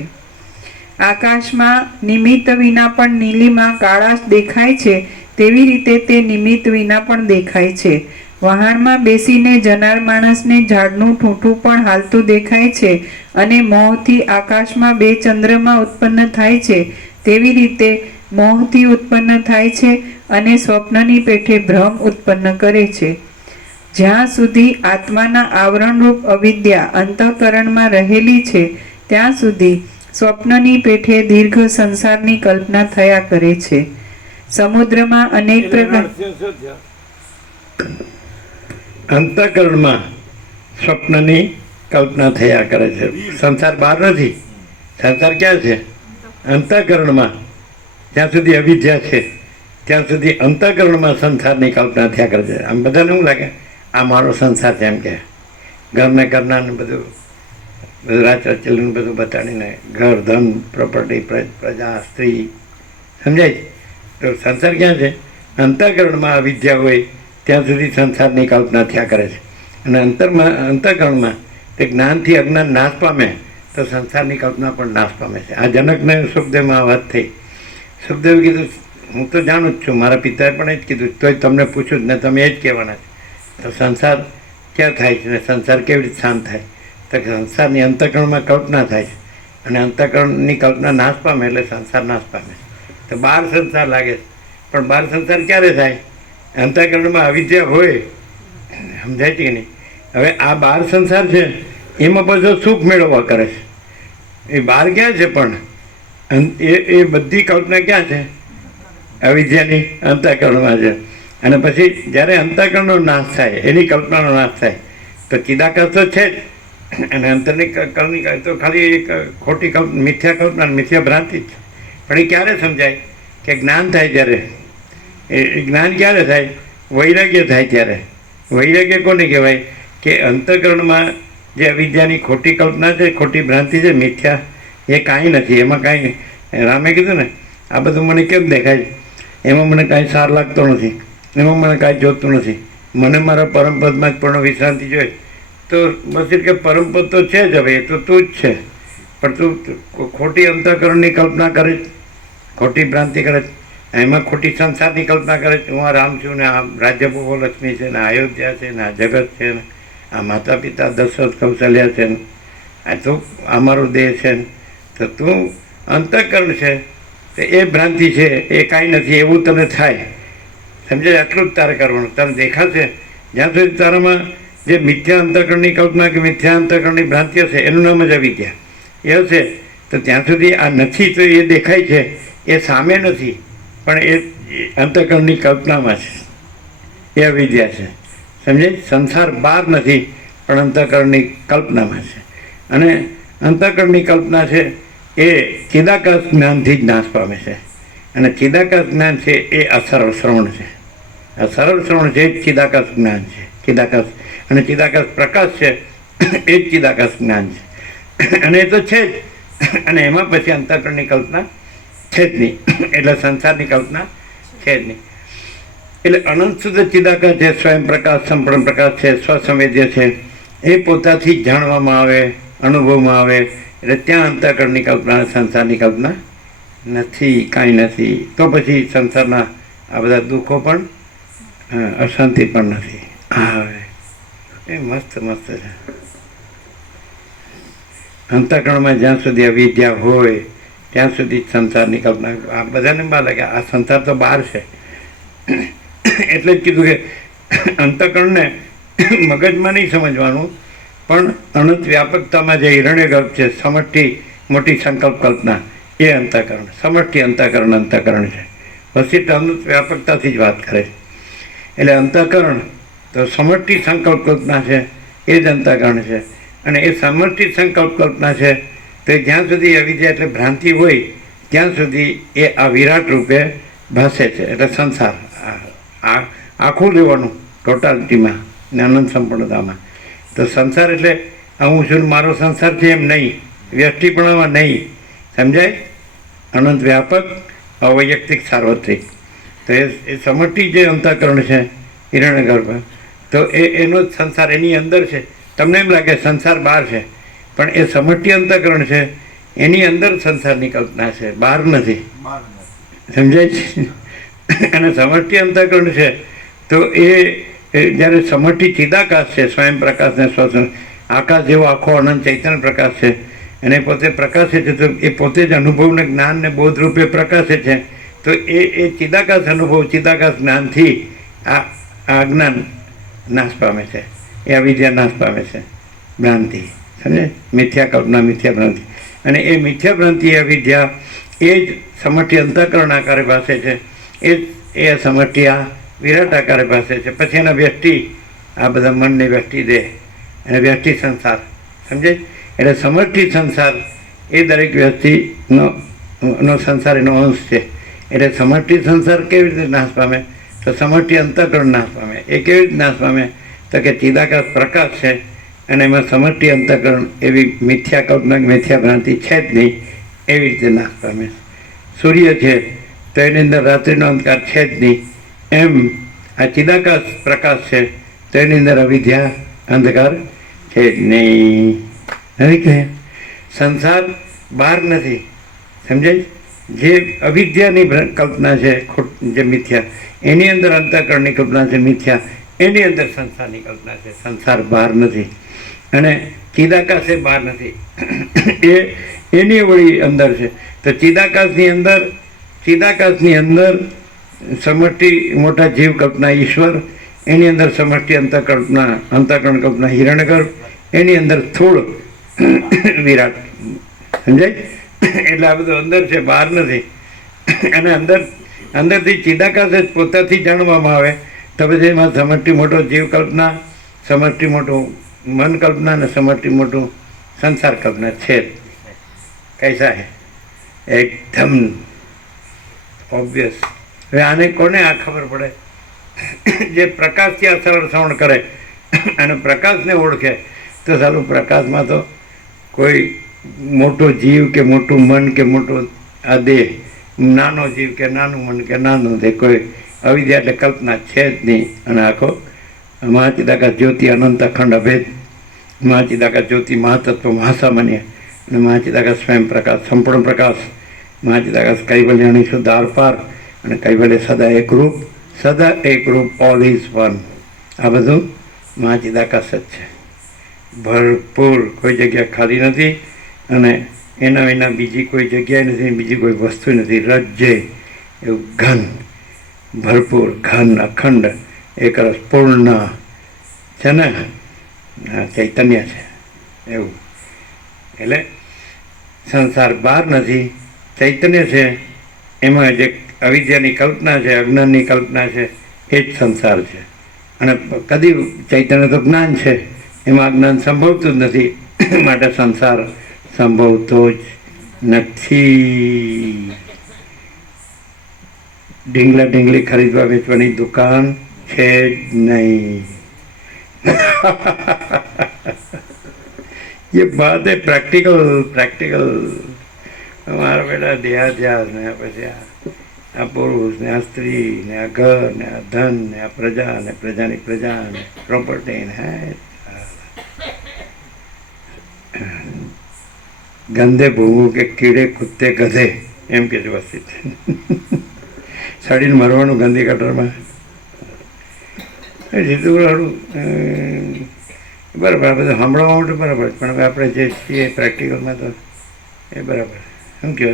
આકાશમાં નિમિત્ત વિના પણ નીલિમા કાળાશ દેખાય છે, તેવી રીતે તે નિમિત્ત વિના પણ દેખાય છે. વહાણમાં બેસીને જનાર માણસને ઝાડનું ઠૂંઠું પણ હાલતું દેખાય છે, અને મોહથી આકાશમાં બે ચંદ્રમા ઉત્પન્ન થાય છે, તેવી રીતે મોહથી ઉત્પન્ન થાય છે અને સ્વપ્નની પેઠે ભ્રમ ઉત્પન્ન કરે છે. જ્યાં સુધી આત્માના આવરણરૂપ અવિદ્યા અંતઃકરણમાં રહેલી છે, ત્યાં સુધી સ્વપ્નની પેઠે દીર્ઘ સંસારની કલ્પના થયા કરે છે. સમુદ્રમાં અનેક પ્રકાર અંતઃકરણમાં સ્વપ્નની કલ્પના થયા કરે છે. સંસાર બહાર નથી. સંસાર ક્યાં છે? અંતઃકરણમાં. જ્યાં સુધી અવિદ્યા છે ત્યાં સુધી અંતઃકરણમાં સંસારની કલ્પના થયા કરે છે. આમ બધાને શું લાગે આ મારો સંસાર છે, એમ કે ઘરને કરનારને બધું રાચરચીલું બધું બતાડીને ઘર ધન પ્રોપર્ટી પ્રજા સ્ત્રી સમજાય છે. તો સંસાર ક્યાં છે? અંતઃકરણમાં અવિદ્યા હોય ત્યાં સુધી સંસારની કલ્પના થયા કરે છે. અને અંતઃકરણમાં તે જ્ઞાનથી અજ્ઞાન નાશ પામે તો સંસારની કલ્પના પણ નાશ પામે છે. આ જનકને સુખદેવમાં વાત થઈ. સુખદેવે કીધું હું તો જાણું જ છું, મારા પિતાએ પણ એ જ કીધું, તોય તમને પૂછું જ ને તમે એ જ કહેવાના છે. તો સંસાર ક્યાં થાય છે ને સંસાર કેવી રીતે શાંત થાય? તો સંસારની અંતઃકરણમાં કલ્પના થાય છે, અને અંતઃકરણની કલ્પના નાશ પામે એટલે સંસાર નાશ પામે. તો બહાર સંસાર લાગે છે, પણ બહાર સંસાર ક્યારે થાય? અંતઃકરણમાં અવિદ્યા હોય. સમજાય છે કે નહીં? હવે આ બહાર સંસાર છે એમાં બધો સુખ મેળવવા કરે છે. એ બહાર ક્યાં છે? પણ એ બધી કલ્પના ક્યાં છે? અવિદ્યાની અંતઃકરણમાં છે. અને પછી જ્યારે અંતઃકરણનો નાશ થાય, એની કલ્પનાનો નાશ થાય, તો ચિદાકાશ તો છે જ, અને અંતરની કલ્પની તો ખાલી એક ખોટી મિથ્યા કલ્પના મિથ્યા ભ્રાંતિ જ. પણ એ ક્યારે સમજાય? કે જ્ઞાન થાય ત્યારે. એ જ્ઞાન ક્યારે થાય? વૈરાગ્ય થાય ત્યારે. વૈરાગ્ય કોને કહેવાય? કે અંતઃકરણમાં જે અવિદ્યાની ખોટી કલ્પના છે, ખોટી ભ્રાંતિ છે, મિથ્યા, એ કાંઈ નથી. એમાં કાંઈ નહીં. રામે કીધું ને આ બધું મને કેમ દેખાય, એમાં મને કાંઈ સાર લાગતો નથી. એમાં મને કાંઈ જોતું નથી, મને મારા પરમપદમાં જ પૂર્ણ વિશ્રાંતિ જોઈએ. તો બસ કે પરમપદ તો છે જ, હવે એ તો તું જ છે, પણ તું ખોટી અંતઃકરણની કલ્પના કરે છે, ખોટી ભ્રાંતિ કરે છે, એમાં ખોટી સંસારની કલ્પના કરે છે. હું આ રામ છું ને આ રાજ્ય લક્ષ્મી છે ને અયોધ્યા છે ને આ જગત છે ને આ માતા પિતા દશરથ કૌશલ્યા છે ને આ તો અમારો દેહ છે ને, તો તું અંતઃકરણ છે તો એ ભ્રાંતિ છે, એ કાંઈ નથી એવું તને થાય. સમજાય? આટલું જ તારે કરવાનું. તને દેખાશે જ્યાં સુધી તારામાં જે મિથ્યા અંતઃકરણની કલ્પના કે મિથ્યા અંતઃકરણની ભ્રાંતિ હશે એનું નામ જ અવિદ્યા એ હશે. તો ત્યાં સુધી આ નથી તો એ દેખાય છે, એ સામે નથી પણ એ અંતઃકરણની કલ્પનામાં છે, એ અવિદ્યા છે. સમજાય? સંસાર બહાર નથી પણ અંતઃકરણની કલ્પનામાં છે. અને અંતઃકરણની કલ્પના છે એ ચિદાકાશ જ્ઞાનથી જ નાશ પામે છે. અને ચિદાકાશ જ્ઞાન છે એ અસરળ શ્રવણ છે. આ સરળ શ્રવણ છે એ જ ચિદાકાશ જ્ઞાન છે. ચિદાકાશ અને ચિદાકાશ પ્રકાશ છે એ જ ચિદાકાશ જ્ઞાન છે. અને એ તો છે જ. અને એમાં પછી અંતઃકરણની કલ્પના છે જ નહીં, એટલે સંસારની કલ્પના છે જ નહીં. એટલે અનંત શુદ્ધ ચિદાકાશ છે, સ્વયં પ્રકાશ, સંપૂર્ણ પ્રકાશ છે, સ્વસંવેદ્ય છે, એ પોતાથી જાણવામાં આવે, અનુભવમાં આવે. એટલે ત્યાં અંતઃકરણની કલ્પના, સંસારની કલ્પના નથી, કાંઈ નથી. તો પછી સંસારના આ બધા દુઃખો પણ અશાંતિ પણ નથી. હવે એ મસ્ત મસ્ત છે. અંતઃકરણમાં જ્યાં સુધી અવિદ્યા હોય ત્યાં સુધી સંસારની કલ્પના. આ બધાને બહાર લાગે આ સંસાર તો બહાર છે, એટલે જ કીધું કે અંતઃકરણને મગજમાં નહીં સમજવાનું, પણ અનંત વ્યાપકતામાં જે હિરણ્યગર્ભ છે, સમષ્ટિ મોટી સંકલ્પ કલ્પના, એ અંતઃકરણ, સમષ્ટિ અંતઃકરણ છે. વસિષ્ઠ અનંત વ્યાપકતાથી જ વાત કરે છે. એટલે અંતઃકરણ તો સમષ્ટિ સંકલ્પ કલ્પના છે, એ જ અંતઃકરણ છે. અને એ સમષ્ટિ સંકલ્પ કલ્પના છે તો જ્યાં સુધી અવિદ્યા એટલે ભ્રાંતિ હોય ત્યાં સુધી એ આ વિરાટ રૂપે ભાસે છે. એટલે સંસાર આખું લેવાનું ટોટાલિટીમાં ને અનંત સંપૂર્ણતામાં. તો સંસાર એટલે હું છું મારો સંસાર છે એમ નહીં, વ્યષ્ટિપણામાં નહીં. સમજાય? અનંત વ્યાપક, અવૈયક્તિક, સાર્વત્રિક. તો એ સમષ્ટિ જે અંતઃકરણ છે હિરણ્યગર્ભ, તો એનો જ સંસાર એની અંદર છે. તમને એમ લાગે સંસાર બહાર છે, પણ એ સમષ્ટિ અંતઃકરણ છે, એની અંદર સંસારની કલ્પના છે, બહાર નથી. સમજાય છે? અને સમષ્ટિ અંતઃકરણ છે તો એ જ્યારે સમષ્ટિ ચિદાકાશ છે, સ્વયં પ્રકાશ ને સ્વસં આકાશ જેવો આખો અનંત ચૈતન્ય પ્રકાશ છે, અને પોતે પ્રકાશે છે, તો એ પોતે જ અનુભવને જ્ઞાન ને બોધ રૂપે પ્રકાશે છે. તો એ ચિદાકાશ અનુભવ, ચિદાકાશ જ્ઞાનથી આ અજ્ઞાન નાશ પામે છે, એ અવિદ્યા નાશ પામે છે, ભ્રાંતિ. સમજે? મિથ્યા કલ્પના, મિથ્યા ભ્રાંતિ. અને એ મિથ્યા ભ્રાંતિ, અવિદ્યા એ જ સમષ્ટિ અંતઃકરણ આકારે પાસે છે, એ સમષ્ટિ આ વિરાટ આકારે પાસે છે. પછી એના વ્યષ્ટિ, આ બધા મનની વ્યષ્ટિ દેહ અને વ્યષ્ટિ સંસાર. સમજે? એટલે સમષ્ટિ સંસાર એ દરેક વ્યક્તિનો સંસાર એનો અંશ છે. એટલે સમષ્ટિ સંસાર કેવી રીતે નાશ પામે? તો સમષ્ટિ અંતઃકરણ નાશ પામે. એ કેવી રીતે નાશ પામે? તો કે ચિદાકાશ પ્રકાશ છે અને એમાં સમષ્ટિ અંતઃકરણ એવી મિથ્યા કલ્પના, મિથ્યા ભ્રાંતિ છે જ નહીં, એવી રીતે નાશ પામે. સૂર્ય છે તો એની અંદર રાત્રિનો અંધકાર છે જ નહીં, એમ આ ચિદાકાશ પ્રકાશ છે તો એની અંદર અવિદ્યા અંધકાર છે જ નહીં. હવે કે સંસાર બહાર નથી. સમજાય? જે અવિદ્યાની કલ્પના છે, જે મિથ્યા, એની અંદર અંતઃકરણની કલ્પના છે મિથ્યા, એની અંદર સંસારની કલ્પના છે. સંસાર બહાર નથી અને ચિદાકાશ એ બહાર નથી, એની વળી અંદર છે. તો ચિદાકાશની અંદર સમષ્ટિ મોટા જીવ કલ્પના ઈશ્વર, એની અંદર સમષ્ટિ અંતઃકરણ કલ્પના હિરણ્યગર્ભ, એની અંદર સ્થૂળ વિરાટ. સમજાય? એટલે આ બધું અંદર છે, બહાર નથી. અને અંદરથી ચિદાકાશ જ પોતાથી જાણવામાં આવે તો પછી એમાં સમષ્ટિ મોટો જીવ કલ્પના, સમષ્ટિ મોટું મન કલ્પના અને સમષ્ટિ મોટું સંસાર કલ્પના છે. કૈસા હે? એકદમ ઓબ્વિયસ. હવે આને કોને આ ખબર પડે? જે પ્રકાશથી આ સરળ શ્રવણ કરે અને પ્રકાશને ઓળખે તો સારું. પ્રકાશમાં તો કોઈ મોટો જીવ કે મોટું મન કે મોટો આ દેહ, નાનો જીવ કે નાનું મન કે નાનું દેહ, કોઈ અવિદ્યા એટલે કલ્પના છે જ નહીં. અને આખો મહાચિદાકાશ જ્યોતિ અનંત અખંડ અભેદ, મહાચિદાકાશ જ્યોતિ મહાતત્વ મહાસામાન્ય અને મહાચિદાકાશ સ્વયં પ્રકાશ સંપૂર્ણ પ્રકાશ, મહાચિદાકાશ કૈવલ્યની શુદ્ધ આરપાર અને કૈવલ્ય સદા એકરૂપ, ઓલ ઇઝ વન. આ બધું મહાચિદાકાશ જ છે. ભરપૂર, કોઈ જગ્યા ખાલી નથી અને એના વિના બીજી કોઈ જગ્યાએ નથી, બીજી કોઈ વસ્તુ નથી. રજ્જે એવું ઘન, ભરપૂર, ઘન, અખંડ, એક રસ, પૂર્ણ છે ને, ચૈતન્ય છે એવું. એટલે સંસાર બહાર નથી, ચૈતન્ય છે. એમાં જે અવિદ્યાની કલ્પના છે, અજ્ઞાનની કલ્પના છે, એ જ સંસાર છે. અને કદી ચૈતન્ય તો જ્ઞાન છે, એમાં અજ્ઞાન સંભવતું જ નથી, માટે સંસાર સંભવતો જ નથી. ઢીંગલા ઢીંગલી ખરીદવા વેચવાની દુકાન છે જ નહીં. ये बात है प्रैक्टिकल. हमारा बेटा देहाध्यास ने પછી આ પુરુષ ને આ સ્ત્રી ને આ ઘર ને આ ધન ને આ પ્રજા ને પ્રજાની પ્રજા ને પ્રોપર્ટી ને ગંદે ભોગવું કે કીડે કૂદતે ગધે એમ કે વ્યવસ્થિત સડીને મરવાનું ગંદી કટરમાં. જીતું સારું બરાબર, બધું સાંભળવા માટે બરાબર, પણ હવે આપણે જે છીએ પ્રેક્ટિકલમાં તો એ બરાબર. શું કહો?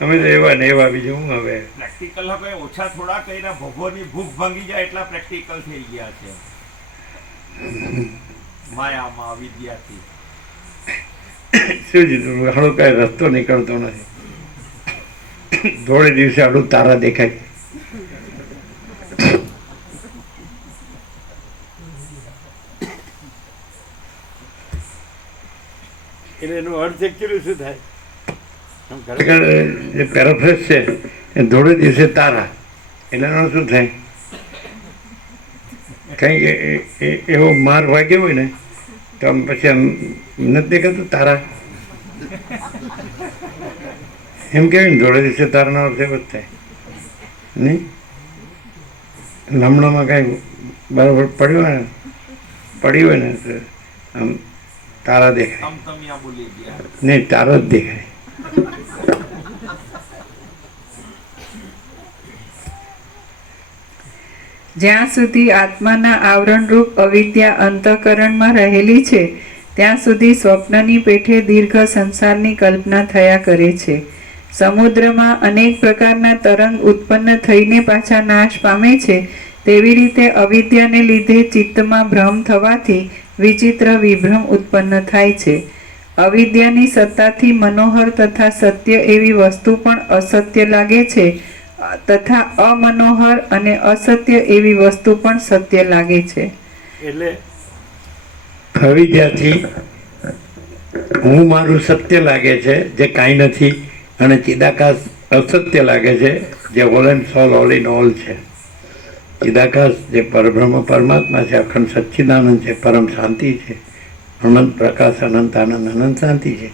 અમે તો એવા ને એવા, બીજું હું હવે પ્રેક્ટિકલ હવે ઓછા થોડા કઈના ભોગોની ભૂખ ભાંગી જાય એટલા પ્રેક્ટિકલ થઈ ગયા છે માયામાં, અવિદ્યાથી. શું જીતું હળો કાંઈ રસ્તો નીકળતો નથી. થોડે દિવસે આડું તારા દેખાય. એટલે એનો અર્થ એકચ્યુઅલી શું થાય? જે પેરાફ્રેઝ છે એ ધોળે દિવસે તારા, એટલે એનો શું થાય? કંઈક એવો માર વાગ્યો હોય ને તો આમ પછી આમ નથી દેખાતું તારા, એમ કહેવાય ને ધોળે દિવસે તારાનો અર્થ એવો જ થાય નહીં. લમણામાં કાંઈ બરાબર પડ્યું હોય ને તો આમ તારા દેખાય તમતમિયા બોલી ગયા. નહીં, તારો જ દેખાય. જ્યાં સુધી આત્માના આવરણરૂપ અવિદ્યા અંતઃકરણમાં રહેલી છે ત્યાં સુધી સ્વપ્નની પેઠે દીર્ઘ સંસારની કલ્પના થયા કરે છે. સમુદ્રમાં અનેક પ્રકારના તરંગ ઉત્પન્ન થઈને પાછા નાશ પામે છે, તેવી રીતે અવિદ્યાને લીધે ચિત્તમાં ભ્રમ થવાથી વિચિત્ર વિભ્રમ ઉત્પન્ન થાય છે. અવિદ્યાની સત્તાથી મનોહર તથા સત્ય એવી વસ્તુ પણ અસત્ય લાગે છે તથા અમનોહર અને અસત્ય એવી વસ્તુ પણ સત્ય લાગે છે. એટલે અવિદ્યાથી હું મારું સત્ય લાગે છે જે કાંઈ નથી, અને ચિદાકાશ અસત્ય લાગે છે જે all and soul, all in all છે. ચિદાકાશ જે પરબ્રહ્મ પરમાત્મા છે, અખંડ સચ્ચિદાનંદ છે, પરમ શાંતિ છે, અનંત પ્રકાશ, અનંત આનંદ, અનંત શાંતિ છે.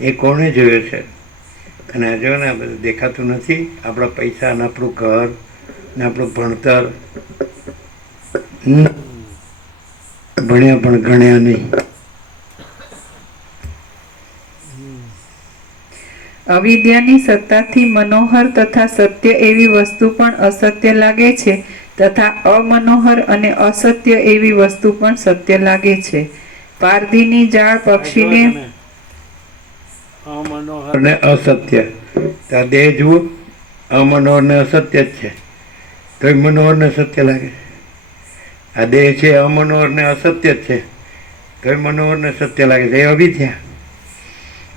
એ કોણે જોયો છે? અને આ જો ને આ બધું દેખાતું નથી. આપણા પૈસા ને આપણું ઘર ને આપણું ભણતર, ભણ્યા પણ ગણ્યા નહીં. અવિદ્યાની સત્તાથી મનોહર તથા સત્ય એવી વસ્તુ પણ અસત્ય લાગે છે તથા અમનોહર અને અસત્ય એવી વસ્તુ પણ સત્ય લાગે છે. પારધીની જાળ પક્ષીને અમનોહર અને અસત્ય, ત્યાં દેહ જુઓ, અમનોહર ને અસત્ય જ છે, તો એ મનોહર ને સત્ય લાગે. આ દેહ છે અમનોહર ને અસત્ય જ છે, તો એ મનોહર ને સત્ય લાગે છે. એ અવિદ્યા.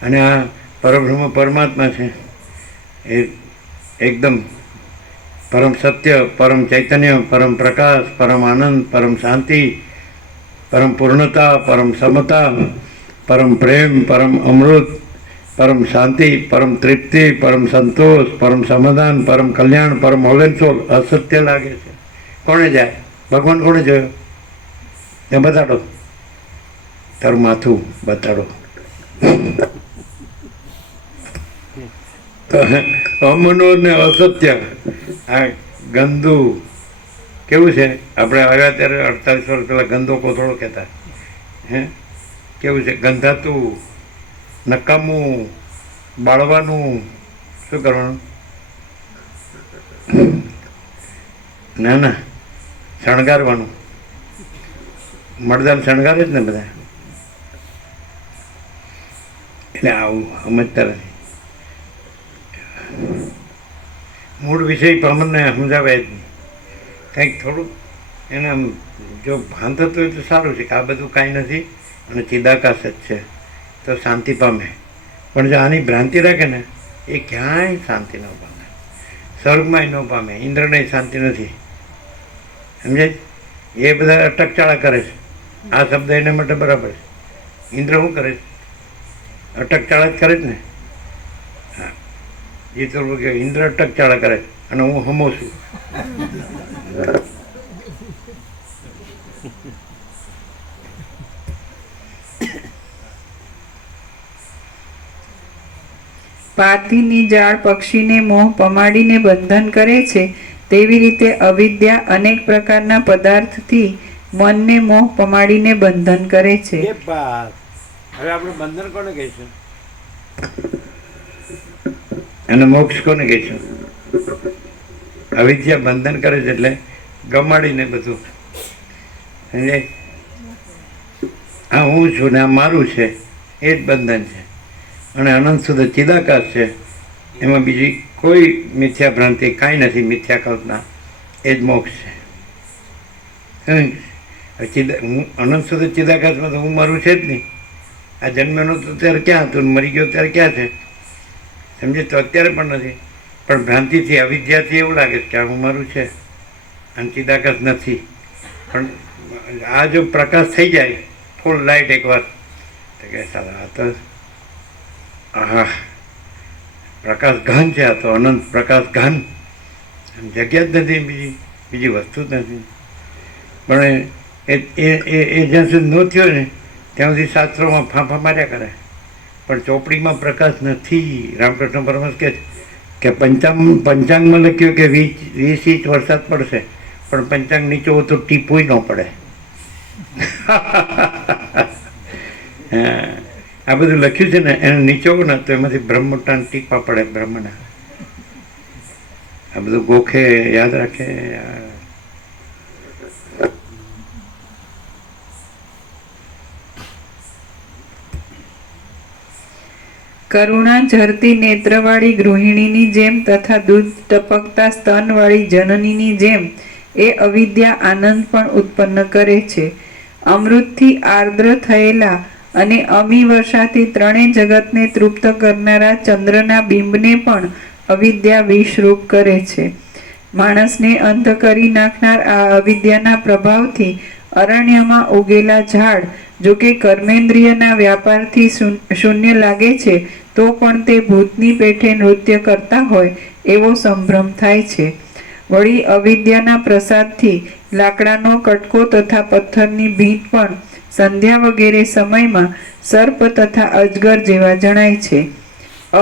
અને આ પરબ્રહ્મ પરમાત્મા છે એ એકદમ પરમ સત્ય, પરમ ચૈતન્ય, પરમ પ્રકાશ, પરમ આનંદ, પરમ શાંતિ, પરમ પૂર્ણતા, પરમ સમતા, પરમ પ્રેમ, પરમ અમૃત, પરમ શાંતિ, પરમ તૃપ્તિ, પરમ સંતોષ, પરમ સમાધાન, પરમ કલ્યાણ, પરમ હોલ એન્ડ સોલ અસત્ય લાગે છે. કોણે જાય? ભગવાન કોણે જોયો? એ બતાડો, તારું માથું બતાડો. તો અમનોર ને અસત્ય આ ગંદુ કેવું છે? આપણે આવ્યા ત્યારે 48 વર્ષ પહેલાં ગંદો કોથળો કહેતા. હે કેવું છે? ગંધાતું, નકામું, બાળવાનું. શું કરવાનું? ના ના, શણગારવાનું. મળદાન શણગારે જ ને બધા. એટલે આવું સમજતા નથી. મૂળ વિષય આપણને સમજાવે જ નહીં. કંઈક થોડુંક એને આમ જો ભાન થતું હોય તો સારું છે કે આ બધું કાંઈ નથી અને ચિદાકાશ જ છે, તો શાંતિ પામે. પણ જો આની ભ્રાંતિ રાખે ને એ ક્યાંય શાંતિ ન પામે, સ્વર્ગમાંય ન પામે, ઇન્દ્રને શાંતિ નથી. સમજાય? એ બધા અટકચાળા કરે છે. આ શબ્દ એના માટે બરાબર છે. ઇન્દ્ર શું કરે છે? અટકચાળા જ કરે જ ને. હા, એ તો ઇન્દ્ર અટકચાળા કરે અને હું હમો છું. પાતીની જાળ પક્ષીને મોહ પમાડીને બંધન કરે છે, તેવી રીતે અવિદ્યા અનેક પ્રકારના પદાર્થથી મનને મોહ પમાડીને બંધન કરે છે. એ બાત હવે આપણે બંધન કોને કહીશું? અને મોક્ષ કોને કહીશું? અવિદ્યા બંધન કરે છે એટલે ગમાડીને બધું. સમજાય? આ હું છું ને આ મારું છે એ જ બંધન છે. અને અનંત સુધી ચિદાકાશ છે, એમાં બીજી કોઈ મિથ્યા ભ્રાંતિ કાંઈ નથી, મિથ્યા કલ્પના. એ જ મોક્ષ છે. હું અનંત સુધી ચિદાકાશમાં તો હું મારું છે જ નહીં. આ જન્મેનો તો ત્યારે ક્યાં હતું, મરી ગયો ત્યારે ક્યાં છે? સમજે? તો અત્યારે પણ નથી. પણ ભ્રાંતિથી, અવિદ્યાથી એવું લાગે છે કે આ હું મારું છે અને ચિદાકાશ નથી. પણ આ જો પ્રકાશ થઈ જાય, ફૂલ લાઇટ એકવાર, તો કે સારા આ તો આહા પ્રકાશ ઘન છે. આ તો અનંત પ્રકાશ ઘન. જગ્યા જ નથી, બીજી વસ્તુ જ નથી. પણ એ જ્યાં સુધી ન થયો ને ત્યાં સુધી શાસ્ત્રોમાં ફાંફા માર્યા કરે, પણ ચોપડીમાં પ્રકાશ નથી. રામકૃષ્ણ પરમહંસ કહે કે પંચાંગમાં લખ્યું કે 20 ઇંચ વરસાદ પડશે, પણ પંચાંગ નીચે હોય તો ટીપુય ન પડે. આ બધું લખ્યું છે ને એને નીચોવો ને તો એમાંથી બ્રહ્મટાન ટીપા પડે બ્રહ્મના. આ બધું ગોખે, યાદ રાખે. કરુણા ઝરતી નેત્રવાળી ગૃહિણીની જેમ તથા દૂધ ટપકતા સ્તનવાળી જનનીની જેમ એ અવિદ્યા આનંદ પણ ઉત્પન્ન કરે છે. અમૃતથી આર્દ્ર થયેલા અને અમી વર્ષાથી ત્રણેય જગતને તૃપ્ત કરનારા ચંદ્રના બિંબને પણ અવિદ્યા વિષરૂપ કરે છે. માણસને અંધ કરી નાખનાર આ અવિદ્યાના પ્રભાવથી અરણ્યમાં ઉગેલા ઝાડ જો કે કર્મેન્દ્રિયના વ્યાપારથી શૂન્ય લાગે છે, તો પણ તે ભૂતની પેઠે નૃત્ય કરતા હોય એવો સંભ્રમ થાય છે. વળી અવિદ્યાના પ્રસાદથી લાકડાનો કટકો તથા પથ્થરની ભીંત પણ સંધ્યા વગેરે સમયમાં સર્પ તથા અજગર જેવા જણાય છે.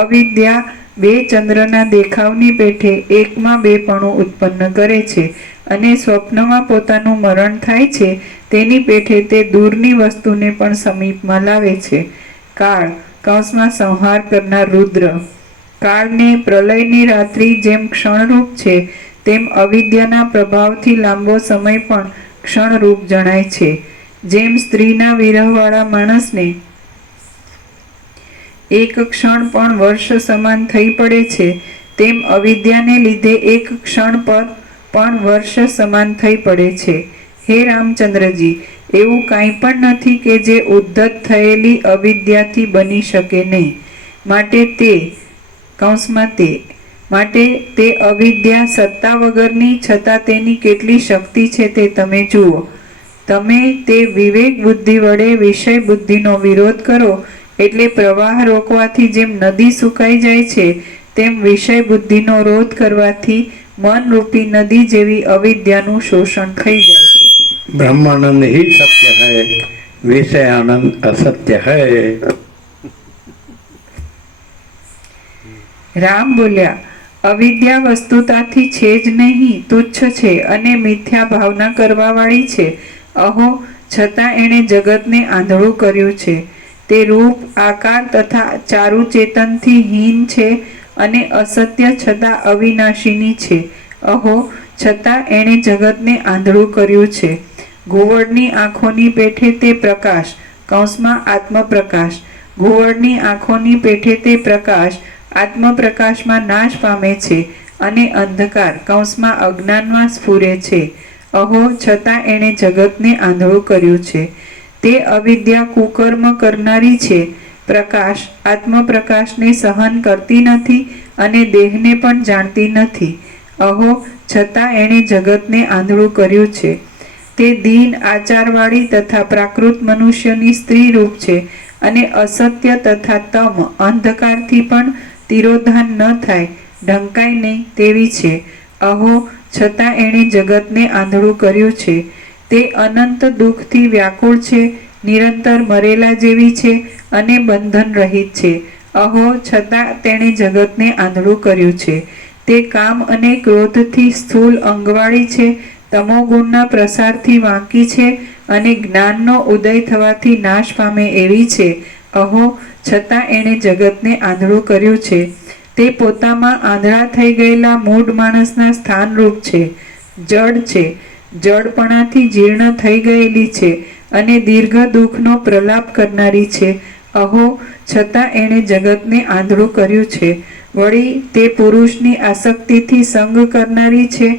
અવિદ્યા બે ચંદ્રના દેખાવની પેઠે એકમાં બેપણું ઉત્પન્ન કરે છે અને સ્વપ્નમાં પોતાનું મરણ થાય છે તેની પેઠે તે દૂરની વસ્તુને પણ સમીપમાં લાવે છે. કાળ કૌંસમાં સંહાર કરનાર રુદ્ર. કાળને પ્રલયની રાત્રિ જેમ ક્ષણરૂપ છે, તેમ અવિદ્યાના પ્રભાવથી લાંબો સમય પણ ક્ષણરૂપ જણાય છે. જેમ સ્ત્રીના વિરહવાળા માણસને એક ક્ષણ પણ વર્ષ સમાન થઈ પડે છે, તેમ અવિદ્યાને લીધે એક ક્ષણ પર પણ વર્ષ સમાન થઈ પડે છે. હે રામચંદ્રજી, એવું કાંઈ પણ નથી કે જે ઉદ્ધત થયેલી અવિદ્યાથી બની શકે નહીં. માટે તે અવિદ્યા સત્તા વગરની છતાં તેની કેટલી શક્તિ છે તે તમે જુઓ. તમે તે વિવેક બુદ્ધિ વડે વિષય બુદ્ધિનો વિરોધ કરો એટલે પ્રવાહ રોકવાથી જેમ નદી સુકાઈ જાય છે, તેમ વિષય બુદ્ધિનો રોધ કરવાથી મનરૂપી નદી જેવી અવિદ્યાનું શોષણ થઈ જાય છે. ब्रह्मानंद ही सत्य है, विषय आनंद असत्य है. રામ બોલ્યા, અવિદ્યા વસ્તુતાથી છે જ નહીં, તુચ્છ છે અને મિથ્યા ભાવના કરવાવાળી છે. અહો, છતાં એણે જગતને આંધળું કર્યું છે. તે રૂપ, આકાર તથા ચારુ ચેતનથી હીન છે અને અસત્ય છતાં અવિનાશીની છે. અહો, છતાં એણે જગતને આંધળું કર્યું છે. ઘુવડની આંખોની પેઠે તે પ્રકાશ કૌંસમાં આત્મપ્રકાશ, ઘુવડની આંખોની પેઠે તે પ્રકાશ આત્મપ્રકાશમાં નાશ પામે છે અને અંધકાર કૌંસમાં અજ્ઞાનમાં સ્ફુરે છે. અહો, છતાં એણે જગતને આંધળું કર્યું છે. તે અવિદ્યા કુકર્મ કરનારી છે. પ્રકાશ આત્મપ્રકાશને સહન કરતી નથી અને દેહને પણ જાણતી નથી. અહો, છતાં એણે જગતને આંધળું કર્યું છે. તે દીન આચારવાળી તથા પ્રાકૃત મનુષ્યની સ્ત્રી રૂપ છે અને અસત્ય તથા તમ અંધકારથી પણ તિરોધાન ન થાય, ઢંકાય નહીં તેવી છે. અહો, છતાં એણે જગતને આંધળું કર્યું છે. તે અનંત દુઃખથી વ્યાકુળ છે, નિરંતર મરેલા જેવી છે અને બંધન રહિત છે. અહો, છતાં તેણે જગતને આંધળું કર્યું છે. તે કામ અને ક્રોધથી સ્થૂળ અંગવાળી છે, તમોગુણના પ્રસારથી વાંકી છે અને જ્ઞાનનો ઉદય થવાથી નાશ પામે એવી છે. અહો, છતાં એણે જગતને આંધળું કર્યું છે. તે પોતામાં આંધળા થઈ ગયેલા મૂઢ માણસના સ્થાનરૂપ છે. જડ છે, જડપણાથી જીર્ણ થઈ ગયેલી છે અને દીર્ઘ દુઃખનો પ્રલાપ કરનારી છે. અહો, છતાં એણે જગતને આંધળું કર્યું છે. વળી તે પુરુષની આસક્તિથી સંગ કરનારી છે.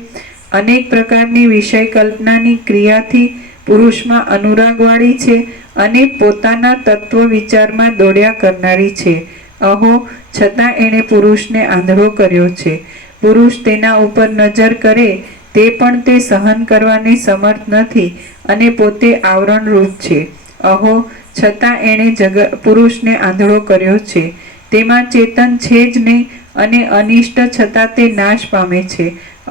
અનેક પ્રકારની વિષય કલ્પનાની ક્રિયાથી પુરુષમાં અનુરાગવાળી છે અને પોતાના તત્વ વિચારમાં દોડ્યા કરનારી છે. અહો, છતાં એણે પુરુષને આંધળો કર્યો છે. પુરુષ તેના ઉપર નજર કરે તે પણ તે સહન કરવાને સમર્થ નથી અને પોતે આવરણરૂપ છે. અહો, છતાં એણે પુરુષને આંધળો કર્યો છે. તેમાં ચેતન છે જ નહીં અને અનિષ્ટ છતાં તે નાશ પામે છે.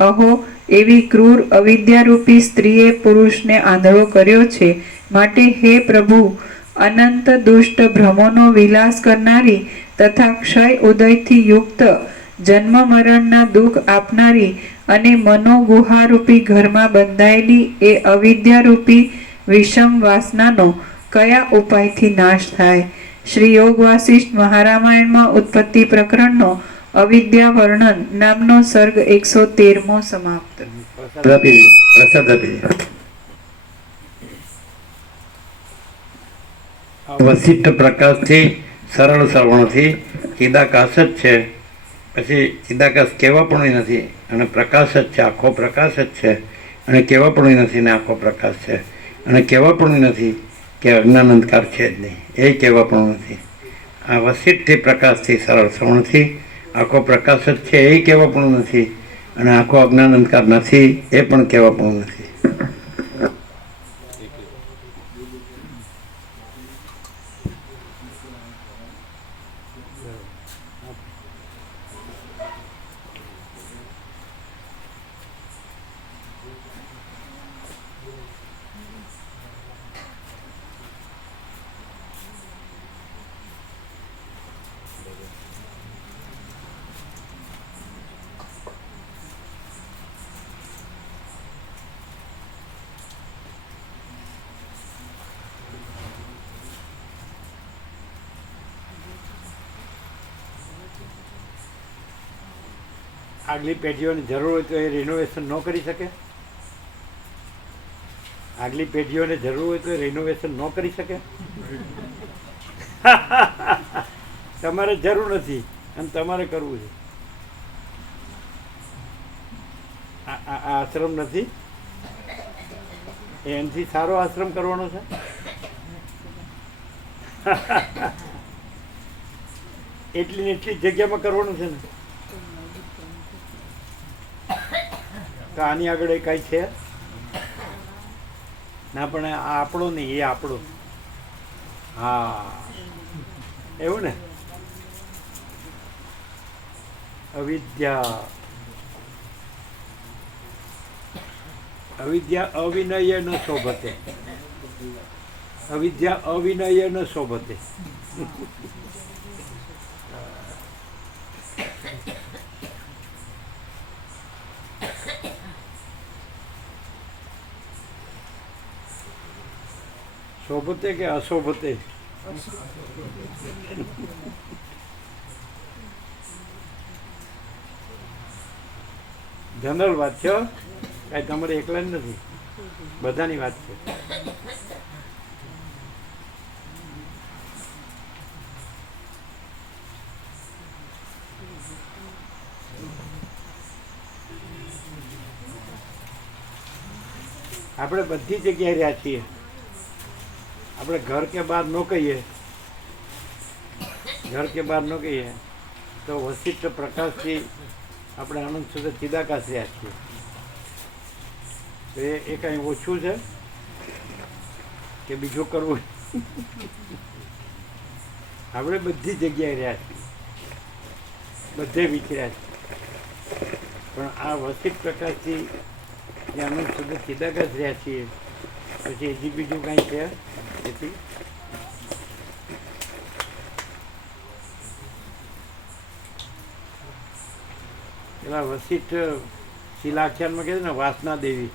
અહો, એવી ક્રૂર અવિદ્યારૂપી સ્ત્રીએ પુરુષને આંધળો કર્યો છે. માટે હે પ્રભુ, અનંત દુષ્ટ ભ્રમોનો વિલાસ કરનારી તથા ક્ષય ઉદયથી યુક્ત જન્મ મરણના દુઃખ આપનારી અને મનોગુહારૂપી ઘરમાં બંધાયેલી એ અવિદ્યારૂપી વિષમ વાસનાનો કયા ઉપાયથી નાશ થાય? શ્રી યોગ વાસિષ્ઠ મહારામાયણમાં ઉત્પત્તિ પ્રકરણનો અવિદ્યા વર્ણન નામનો સર્ગ 113મો સમાપ્ત. પ્રસાદ આપી. વશિષ્ઠ પ્રકાશથી સરળ શ્રવણથી ચિદાકાશ જ છે, પછી ચિદાકાશ કેવા પણ નથી અને પ્રકાશ જ છે, આખો પ્રકાશ જ છે અને કેવા પણ નથી ને આખો પ્રકાશ છે અને કેવા પણ નથી કે અજ્ઞાન અંધકાર છે જ નહીં, એ કેવા પણ નથી. આ વશિષ્ઠથી પ્રકાશથી સરળ શ્રવણથી આખો પ્રકાશ જ છે, એ કેવા પણ નથી અને આખો અજ્ઞાન અંધકાર નથી, એ પણ કેવા પણ નથી. આગલી પેઢીઓની જરૂર હોય તો એ રિનોવેશન ન કરી શકે? આગલી પેઢીઓને જરૂર હોય તો એ રિનોવેશન ન કરી શકે? તમારે જરૂર નથી અને તમારે કરવું છે. આ આશ્રમ નથી, એનાથી સારો આશ્રમ કરવાનો છે. એટલી ને એટલી જગ્યામાં કરવાનું છે ને. તો આની આગળ એ કાંઈ છે ના, પણ આ આપણો નહીં, એ આપણો. હા, એવું ને. અવિદ્યા અવિનય ન શોભતે, અવિદ્યા અવિનય ન શોભતે. શોભતે કે અશોભતે? જનરલ વાત છે હો. કાંઈ તમારે એકલા જ નથી, બધાની વાત છે. આપણે બધી જગ્યાએ રહ્યા છીએ. આપણે ઘર કે બહાર ન કહીએ, ઘર કે બહાર ન કહીએ તો વશિષ્ઠ પ્રકાશથી આપણે આનંદ સુધી ચિદાકાશ રહ્યા છીએ. તો એ કાંઈ ઓછું છે કે બીજું કરવું? આપણે બધી જગ્યાએ રહ્યા છીએ, બધે વિચર્યા છીએ, પણ આ વશિષ્ઠ પ્રકાશથી જે આનંદ સુધી ચિદાકાશ રહ્યા છીએ, પછી હજી બીજું કાંઈ છે એથી પેલા વશિષ્ઠ શિલાખ્યાનમાં કહે છે ને, વાસના દેવી